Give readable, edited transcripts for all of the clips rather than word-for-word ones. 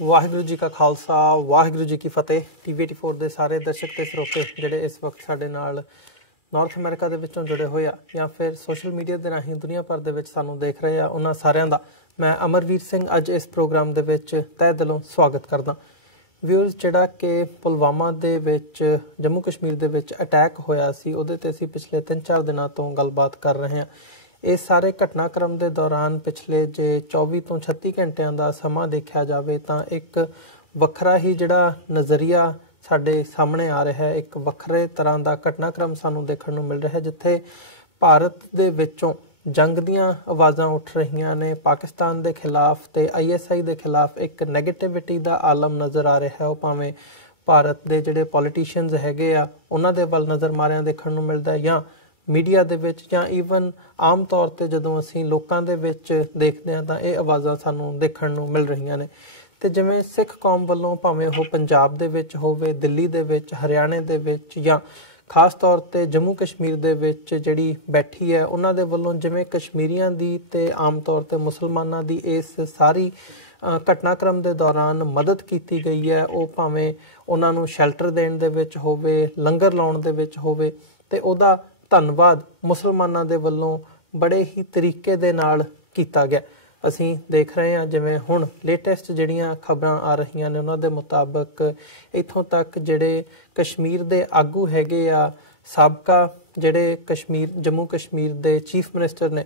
ਵਾਹਿਗੁਰੂ ਜੀ ਕਾ ਖਾਲਸਾ ਵਾਹਿਗੁਰੂ ਜੀ ਕੀ ਫਤਿਹ। TV84 ਦੇ ਸਾਰੇ ਦਰਸ਼ਕ ਤੇ ਸਰੋਤੇ ਜਿਹੜੇ ਇਸ ਵਕਤ ਸਾਡੇ ਨਾਲ ਨਾਰਥ ਅਮਰੀਕਾ ਦੇ ਵਿੱਚੋਂ ਜੁੜੇ ਹੋਏ ਆ ਜਾਂ ਫਿਰ ਸੋਸ਼ਲ ਮੀਡੀਆ ਦੇ ਰਾਹੀਂ ਦੁਨੀਆ ਭਰ ਦੇ ਵਿੱਚ ਸਾਨੂੰ ਦੇਖ ਰਹੇ ਆ, ਉਹਨਾਂ ਸਾਰਿਆਂ ਦਾ ਮੈਂ ਅਮਰਵੀਰ ਸਿੰਘ ਅੱਜ ਇਸ ਪ੍ਰੋਗਰਾਮ ਦੇ ਵਿੱਚ ਤਹਿ ਦਿਲੋਂ ਸਵਾਗਤ ਕਰਦਾ। ਵਿਊਅਰਸ, ਜਿਹੜਾ ਕਿ ਪੁਲਵਾਮਾ ਦੇ ਵਿੱਚ ਜੰਮੂ ਕਸ਼ਮੀਰ ਦੇ ਵਿੱਚ ਅਟੈਕ ਹੋਇਆ ਸੀ, ਉਹਦੇ ਤੇ ਅਸੀਂ ਪਿਛਲੇ 3-4 ਦਿਨਾਂ ਤੋਂ ਗੱਲਬਾਤ ਕਰ ਰਹੇ ਹਾਂ। ਇਸ ਸਾਰੇ ਘਟਨਾਕ੍ਰਮ ਦੇ ਦੌਰਾਨ ਪਿਛਲੇ ਜੇ 24 ਤੋਂ 36 ਘੰਟਿਆਂ ਦਾ ਸਮਾਂ ਦੇਖਿਆ ਜਾਵੇ ਤਾਂ ਇੱਕ ਵੱਖਰਾ ਹੀ ਜਿਹੜਾ ਨਜ਼ਰੀਆ ਸਾਡੇ ਸਾਹਮਣੇ ਆ ਰਿਹਾ ਹੈ। ਇੱਕ ਵੱਖਰੇ ਤਰ੍ਹਾਂ ਦਾ ਘਟਨਾਕ੍ਰਮ ਸਾਨੂੰ ਦੇਖਣ ਨੂੰ ਮਿਲ ਰਿਹਾ ਹੈ, ਜਿੱਥੇ ਭਾਰਤ ਦੇ ਵਿੱਚੋਂ ਜੰਗ ਦੀਆਂ ਆਵਾਜ਼ਾਂ ਉੱਠ ਰਹੀਆਂ ਨੇ। ਪਾਕਿਸਤਾਨ ਦੇ ਖਿਲਾਫ ਤੇ ISI ਦੇ ਖਿਲਾਫ ਇੱਕ ਨੈਗੇਟਿਵਿਟੀ ਦਾ ਆਲਮ ਨਜ਼ਰ ਆ ਰਿਹਾ ਹੈ। ਉਹ ਭਾਵੇਂ ਭਾਰਤ ਦੇ ਜਿਹੜੇ ਪੋਲੀਟੀਸ਼ੀਅਨਸ ਹੈਗੇ ਆ ਉਹਨਾਂ ਦੇ ਵੱਲ ਨਜ਼ਰ ਮਾਰਿਆਂ ਦੇਖਣ ਨੂੰ ਮਿਲਦਾ, ਜਾਂ ਮੀਡੀਆ ਦੇ ਵਿੱਚ, ਜਾਂ ਈਵਨ ਆਮ ਤੌਰ ਤੇ ਜਦੋਂ ਅਸੀਂ ਲੋਕਾਂ ਦੇ ਵਿੱਚ ਦੇਖਦੇ ਹਾਂ ਤਾਂ ਇਹ ਆਵਾਜ਼ਾਂ ਸਾਨੂੰ ਦੇਖਣ ਨੂੰ ਮਿਲ ਰਹੀਆਂ ਨੇ। ਤੇ ਜਿਵੇਂ ਸਿੱਖ ਕੌਮ ਵੱਲੋਂ, ਭਾਵੇਂ ਉਹ ਪੰਜਾਬ ਦੇ ਵਿੱਚ ਹੋਵੇ, ਦਿੱਲੀ ਦੇ ਵਿੱਚ, ਹਰਿਆਣੇ ਦੇ ਵਿੱਚ, ਜਾਂ ਖਾਸ ਤੌਰ ਤੇ ਜੰਮੂ ਕਸ਼ਮੀਰ ਦੇ ਵਿੱਚ ਜਿਹੜੀ ਬੈਠੀ ਹੈ, ਉਹਨਾਂ ਦੇ ਵੱਲੋਂ ਜਿਵੇਂ ਕਸ਼ਮੀਰੀਆਂ ਦੀ ਤੇ ਆਮ ਤੌਰ ਤੇ ਮੁਸਲਮਾਨਾਂ ਦੀ ਇਸ ਸਾਰੀ ਘਟਨਾਕ੍ਰਮ ਦੇ ਦੌਰਾਨ ਮਦਦ ਕੀਤੀ ਗਈ ਹੈ, ਉਹ ਭਾਵੇਂ ਉਹਨਾਂ ਨੂੰ ਸ਼ੈਲਟਰ ਦੇਣ ਦੇ ਵਿੱਚ ਹੋਵੇ, ਲੰਗਰ ਲਾਉਣ ਦੇ ਵਿੱਚ ਹੋਵੇ, ਤੇ ਉਹਦਾ ਧੰਨਵਾਦ ਮੁਸਲਮਾਨਾਂ ਦੇ ਵੱਲੋਂ ਬੜੇ ਹੀ ਤਰੀਕੇ ਦੇ ਨਾਲ ਕੀਤਾ ਗਿਆ। ਅਸੀਂ ਦੇਖ ਰਹੇ ਹਾਂ ਜਿਵੇਂ ਹੁਣ ਲੇਟੈਸਟ ਜਿਹੜੀਆਂ ਖਬਰਾਂ ਆ ਰਹੀਆਂ ਨੇ ਉਹਨਾਂ ਦੇ ਮੁਤਾਬਕ ਇੱਥੋਂ ਤੱਕ ਜਿਹੜੇ ਕਸ਼ਮੀਰ ਦੇ ਆਗੂ ਹੈਗੇ ਆ, ਸਾਬਕਾ ਜਿਹੜੇ ਜੰਮੂ ਕਸ਼ਮੀਰ ਦੇ ਚੀਫ ਮਿਨਿਸਟਰ ਨੇ,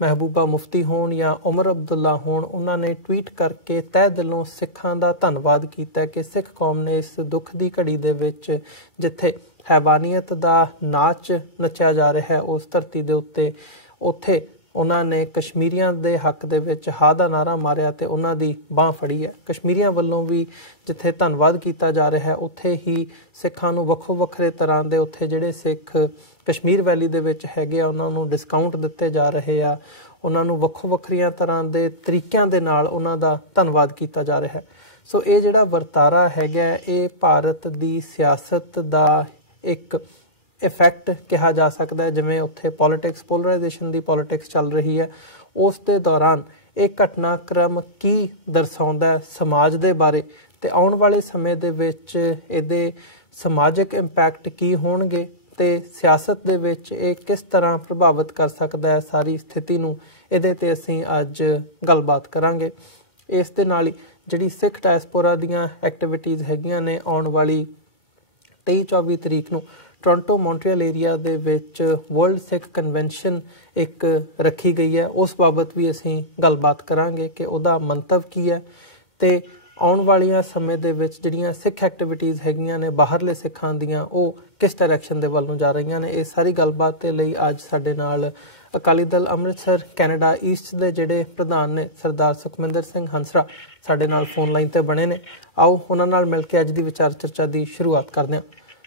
ਮਹਿਬੂਬਾ ਮੁਫਤੀ ਹੋਣ ਜਾਂ ਉਮਰ ਅਬਦੁੱਲਾ ਹੋਣ, ਉਹਨਾਂ ਨੇ ਟਵੀਟ ਕਰਕੇ ਤਹਿ ਦਿਲੋਂ ਸਿੱਖਾਂ ਦਾ ਧੰਨਵਾਦ ਕੀਤਾ ਕਿ ਸਿੱਖ ਕੌਮ ਨੇ ਇਸ ਦੁੱਖ ਦੀ ਘੜੀ ਦੇ ਵਿੱਚ ਜਿੱਥੇ ਹੈਵਾਨੀਅਤ ਦਾ ਨਾਚ ਨੱਚਿਆ ਜਾ ਰਿਹਾ ਹੈ ਉਸ ਧਰਤੀ ਦੇ ਉੱਤੇ, ਉੱਥੇ ਉਹਨਾਂ ਨੇ ਕਸ਼ਮੀਰੀਆਂ ਦੇ ਹੱਕ ਦੇ ਵਿੱਚ ਹਾਂ ਦਾ ਨਾਅਰਾ ਮਾਰਿਆ ਤੇ ਉਹਨਾਂ ਦੀ ਬਾਂਹ ਫੜੀ ਹੈ। ਕਸ਼ਮੀਰੀਆਂ ਵੱਲੋਂ ਵੀ ਜਿੱਥੇ ਧੰਨਵਾਦ ਕੀਤਾ ਜਾ ਰਿਹਾ ਹੈ, ਉੱਥੇ ਹੀ ਸਿੱਖਾਂ ਨੂੰ ਵੱਖੋ ਵੱਖਰੇ ਤਰ੍ਹਾਂ ਦੇ ਉੱਥੇ ਜਿਹੜੇ ਸਿੱਖ ਕਸ਼ਮੀਰ ਵੈਲੀ ਦੇ ਵਿੱਚ ਹੈਗੇ ਆ ਉਹਨਾਂ ਨੂੰ ਡਿਸਕਾਊਂਟ ਦਿੱਤੇ ਜਾ ਰਹੇ ਆ, ਉਹਨਾਂ ਨੂੰ ਵੱਖੋ ਵੱਖਰੀਆਂ ਤਰ੍ਹਾਂ ਦੇ ਤਰੀਕਿਆਂ ਦੇ ਨਾਲ ਉਹਨਾਂ ਦਾ ਧੰਨਵਾਦ ਕੀਤਾ ਜਾ ਰਿਹਾ ਹੈ। ਸੋ ਇਹ ਜਿਹੜਾ ਵਰਤਾਰਾ ਹੈਗਾ, ਇਹ ਭਾਰਤ ਦੀ ਸਿਆਸਤ ਦਾ ਇੱਕ ਇਫੈਕਟ ਕਿਹਾ ਜਾ ਸਕਦਾ ਹੈ। ਜਿਵੇਂ ਉੱਥੇ ਪੋਲੀਟਿਕਸ, ਪੋਲਰਾਈਜੇਸ਼ਨ ਦੀ ਪੋਲੀਟਿਕਸ ਚੱਲ ਰਹੀ ਹੈ, ਉਸ ਦੇ ਦੌਰਾਨ ਇਹ ਘਟਨਾਕ੍ਰਮ ਕੀ ਦਰਸਾਉਂਦਾ ਹੈ ਸਮਾਜ ਦੇ ਬਾਰੇ, ਤੇ ਆਉਣ ਵਾਲੇ ਸਮੇਂ ਦੇ ਵਿੱਚ ਇਹਦੇ ਸਮਾਜਿਕ ਇੰਪੈਕਟ ਕੀ ਹੋਣਗੇ ਤੇ ਸਿਆਸਤ ਦੇ ਵਿੱਚ ਇਹ ਕਿਸ ਤਰ੍ਹਾਂ ਪ੍ਰਭਾਵਿਤ ਕਰ ਸਕਦਾ ਹੈ ਸਾਰੀ ਸਥਿਤੀ ਨੂੰ, ਇਹਦੇ ਤੇ ਅਸੀਂ ਅੱਜ ਗੱਲਬਾਤ ਕਰਾਂਗੇ। ਇਸ ਦੇ ਨਾਲ ਹੀ ਜਿਹੜੀ ਸਿੱਖ ਡਾਇਸਪੋਰਾ ਦੀਆਂ ਐਕਟੀਵਿਟੀਜ਼ ਹੈਗੀਆਂ ਨੇ, ਆਉਣ ਵਾਲੀ 23-24 ਤਰੀਕ ਨੂੰ ਟੋਰਾਂਟੋ ਮੌਂਟਰੀਅਲ ਏਰੀਆ ਦੇ ਵਿੱਚ ਵਰਲਡ ਸਿੱਖ ਕਨਵੈਨਸ਼ਨ ਇੱਕ ਰੱਖੀ ਗਈ ਹੈ, ਉਸ ਬਾਬਤ ਵੀ ਅਸੀਂ ਗੱਲਬਾਤ ਕਰਾਂਗੇ ਕਿ ਉਹਦਾ ਮੰਤਵ ਕੀ ਹੈ ਤੇ ਆਉਣ ਵਾਲੀਆਂ ਸਮੇਂ ਦੇ ਵਿੱਚ ਜਿਹੜੀਆਂ ਸਿੱਖ ਐਕਟੀਵਿਟੀਜ਼ ਹੈਗੀਆਂ ਨੇ ਬਾਹਰਲੇ ਸਿੱਖਾਂ ਦੀਆਂ, ਉਹ ਕਿਸ ਡਾਇਰੈਕਸ਼ਨ ਦੇ ਵੱਲ ਨੂੰ ਜਾ ਰਹੀਆਂ ਨੇ। ਇਹ ਸਾਰੀ ਗੱਲਬਾਤ ਦੇ ਲਈ ਅੱਜ ਸਾਡੇ ਨਾਲ ਅਕਾਲੀ ਦਲ ਅੰਮ੍ਰਿਤਸਰ ਕੈਨੇਡਾ ਈਸਟ ਦੇ ਜਿਹੜੇ ਪ੍ਰਧਾਨ ਨੇ ਸਰਦਾਰ ਸੁਖਮਿੰਦਰ ਸਿੰਘ ਹੰਸਰਾ ਸਾਡੇ ਨਾਲ ਫੋਨ ਲਾਈਨ ਤੇ ਬਣੇ ਨੇ। ਆਓ ਉਹਨਾਂ ਨਾਲ ਮਿਲ ਕੇ ਅੱਜ ਦੀ ਵਿਚਾਰ ਚਰਚਾ ਦੀ ਸ਼ੁਰੂਆਤ ਕਰਦੇ ਹਾਂ।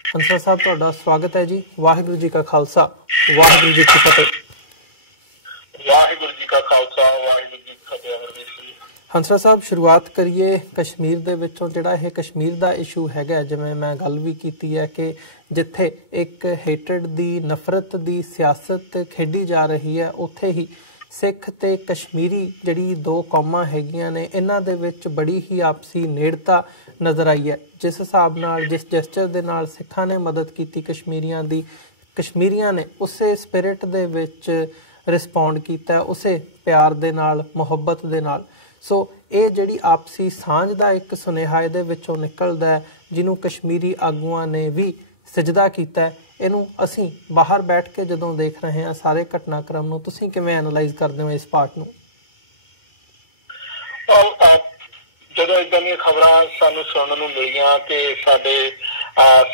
ਹੰਸਰਾ ਸਾਹਿਬ, ਤੁਹਾਡਾ ਸਵਾਗਤ ਹੈ ਜੀ। ਵਾਹਿਗੁਰੂ ਜੀ ਕਾ ਖਾਲਸਾ ਵਾਹਿਗੁਰੂ ਜੀ ਕੀ ਫਤਿਹ। ਵਾਹਿਗੁਰੂ ਜੀ ਕਾ ਖਾਲਸਾ ਵਾਹਿਗੁਰੂ ਜੀ ਕੀ ਫਤਿਹ। ਹੰਸਰਾ ਸਾਹਿਬ, ਸ਼ੁਰੂਆਤ ਕਰੀਏ ਕਸ਼ਮੀਰ ਦੇ ਵਿੱਚੋਂ। ਜਿਹੜਾ ਇਹ ਕਸ਼ਮੀਰ ਦਾ ਇਸ਼ੂ ਹੈਗਾ, ਜਿਵੇਂ ਮੈਂ ਗੱਲ ਵੀ ਕੀਤੀ ਹੈ ਕਿ ਜਿੱਥੇ ਇੱਕ ਹੇਟਰਡ ਦੀ, ਨਫ਼ਰਤ ਦੀ ਸਿਆਸਤ ਖੇਡੀ ਜਾ ਰਹੀ ਹੈ, ਉੱਥੇ ਹੀ ਸਿੱਖ ਤੇ ਕਸ਼ਮੀਰੀ ਜਿਹੜੀ ਦੋ ਕੌਮਾਂ ਹੈਗੀਆਂ ਨੇ, ਇਹਨਾਂ ਦੇ ਵਿੱਚ ਬੜੀ ਹੀ ਆਪਸੀ ਨੇੜਤਾ ਨਜ਼ਰ ਆਈ ਹੈ। ਜਿਸ ਹਿਸਾਬ ਨਾਲ, ਜਿਸ ਜੈਸਚਰ ਦੇ ਨਾਲ ਸਿੱਖਾਂ ਨੇ ਮਦਦ ਕੀਤੀ ਕਸ਼ਮੀਰੀਆਂ ਦੀ, ਕਸ਼ਮੀਰੀਆਂ ਨੇ ਉਸੇ ਸਪਿਰਿਟ ਦੇ ਵਿੱਚ ਰਿਸਪੌਂਡ ਕੀਤਾ, ਉਸੇ ਪਿਆਰ ਦੇ ਨਾਲ, ਮੁਹੱਬਤ ਦੇ ਨਾਲ। ਸੋ ਇਹ ਜਿਹੜੀ ਆਪਸੀ ਸਾਂਝ ਦਾ ਇੱਕ ਸੁਨੇਹਾ ਇਹਦੇ ਵਿੱਚੋਂ ਨਿਕਲਦਾ ਹੈ, ਜਿਹਨੂੰ ਕਸ਼ਮੀਰੀ ਆਗੂਆਂ ਨੇ ਵੀ ਸਜਦਾ ਕੀਤਾ। ਇਹਨੂੰ ਅਸੀਂ ਬਾਹਰ ਬੈਠ ਕੇ ਜਦੋਂ ਦੇਖ ਰਹੇ ਹਾਂ ਸਾਰੇ ਘਟਨਾਕ੍ਰਮ ਨੂੰ, ਤੁਸੀਂ ਕਿਵੇਂ ਐਨਾਲਾਈਜ਼ ਕਰਦੇ ਹੋ ਇਸ ਪਾਰਟ ਨੂੰ? ਜਦੋਂ ਏਦਾਂ ਦੀਆਂ ਖਬਰਾਂ ਸਾਨੂੰ ਸੁਣਨ ਨੂੰ ਮਿਲੀਆਂ ਕਿ ਸਾਡੇ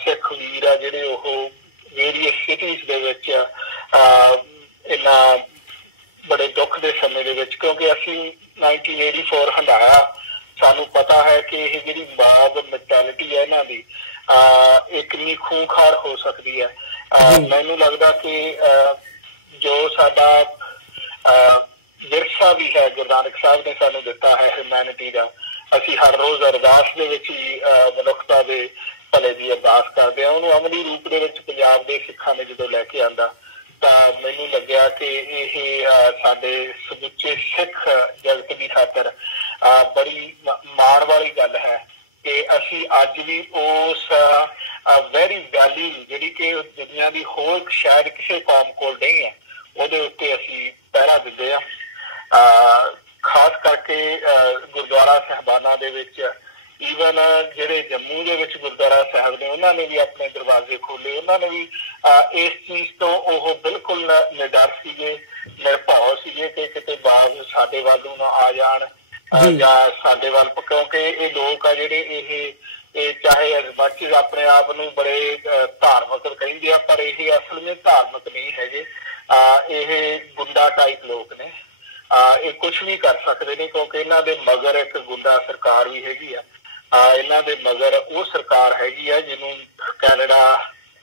ਸਿੱਖ ਵੀਰ ਆ ਜਿਹੜੇ ਉਹ ਵੇਰੀਅਸ ਸਿਟੀਜ਼ ਦੇ ਵਿੱਚ ਇਹਨਾਂ ਬੜੇ ਦੁੱਖ ਦੇ ਸਮੇਂ ਦੇ ਵਿੱਚ, ਕਿਉਂਕਿ ਅਸੀਂ 1984 ਹੰਢਾਇਆ, ਸਾਨੂੰ ਪਤਾ ਹੈ ਕਿ ਇਹ ਜਿਹੜੀ ਮਾਬ ਮੈਂਟੈਲਿਟੀ ਹੈ ਇਹਨਾਂ ਦੀ ਇਹ ਕਿੰਨੀ ਖੂੰਖਾਰ ਹੋ ਸਕਦੀ ਹੈ। ਮੈਨੂੰ ਲੱਗਦਾ ਕਿ ਜੋ ਸਾਡਾ ਵਿਰਸਾ ਵੀ ਹੈ, ਗੁਰੂ ਨਾਨਕ ਸਾਹਿਬ ਨੇ ਸਾਨੂੰ ਦਿੱਤਾ ਹੈ ਹਿਊਮੈਨਿਟੀ ਦਾ, ਅਸੀਂ ਹਰ ਰੋਜ਼ ਅਰਦਾਸ ਦੇ ਵਿੱਚ ਹੀ ਮਨੁੱਖਤਾ ਦੇ ਭਲੇ ਦੀ ਅਰਦਾਸ ਕਰਦੇ ਹਾਂ। ਉਹਨੂੰ ਅਮਲੀ ਰੂਪ ਦੇ ਵਿੱਚ ਪੰਜਾਬ ਦੇ ਸਿੱਖਾਂ ਨੇ ਜਦੋਂ ਲੈ ਕੇ ਆਂਦਾ ਤਾਂ ਮੈਨੂੰ ਲੱਗਿਆ ਕਿ ਇਹ ਸਾਡੇ ਸਮੁੱਚੇ ਸਿੱਖ ਜਗਤ ਦੀ ਖਾਤਰ ਬੜੀ ਮਾਣ ਵਾਲੀ ਗੱਲ ਹੈ ਕਿ ਅਸੀਂ ਅੱਜ ਵੀ ਉਸ ਵੈਰੀ ਵੈਲਿਊ ਜਿਹੜੀ ਕਿ ਦੁਨੀਆ ਦੀ ਹੋਰ ਸ਼ਾਇਦ ਕਿਸੇ ਕੌਮ ਕੋਲ ਨਹੀਂ ਹੈ, ਉਹਦੇ ਉੱਤੇ ਅਸੀਂ ਪਹਿਰਾ ਦਿੰਦੇ ਹਾਂ। ਖਾਸ ਕਰਕੇ ਗੁਰਦੁਆਰਾ ਸਾਹਿਬਾਨਾਂ ਦੇ ਵਿੱਚ, ਈਵਨ ਜਿਹੜੇ ਜੰਮੂ ਦੇ ਵਿੱਚ ਗੁਰਦੁਆਰਾ ਸਾਹਿਬ ਨੇ, ਉਹਨਾਂ ਨੇ ਵੀ ਆਪਣੇ ਦਰਵਾਜ਼ੇ ਖੋਲੇ। ਉਹਨਾਂ ਨੇ ਵੀ ਇਸ ਚੀਜ਼ ਤੋਂ ਉਹ ਬਿਲਕੁਲ ਨਿਡਰ ਸੀਗੇ, ਨਿਰਭਉ ਸੀਗੇ ਕਿ ਕਿਤੇ ਬਾਗ ਸਾਡੇ ਵੱਲ ਨੂੰ ਨਾ ਆ ਜਾਣ ਜਾਂ ਸਾਡੇ ਵੱਲ, ਕਿਉਂਕਿ ਇਹ ਲੋਕ ਆ ਜਿਹੜੇ ਇਹ ਚਾਹੇ ਮੱਚ ਆਪਣੇ ਆਪ ਨੂੰ ਬੜੇ ਧਾਰਮਿਕ ਕਹਿੰਦੇ ਆ, ਪਰ ਇਹ ਅਸਲ ਵਿੱਚ ਧਾਰਮਿਕ ਨਹੀਂ ਹੈਗੇ। ਇਹ ਗੁੰਡਾ ਟਾਈਪ ਲੋਕ ਨੇ। ਇਹ ਕੁਛ ਵੀ ਕਰ ਸਕਦੇ ਨੇ ਕਿਉਂਕਿ ਇਹਨਾਂ ਦੇ ਮਗਰ ਇੱਕ ਗੁੰਡਾ ਸਰਕਾਰ ਵੀ ਹੈਗੀ ਆ। ਇਹਨਾਂ ਦੇ ਮਗਰ ਉਹ ਸਰਕਾਰ ਹੈਗੀ ਆ ਜਿਹਨੂੰ ਕੈਨੇਡਾ,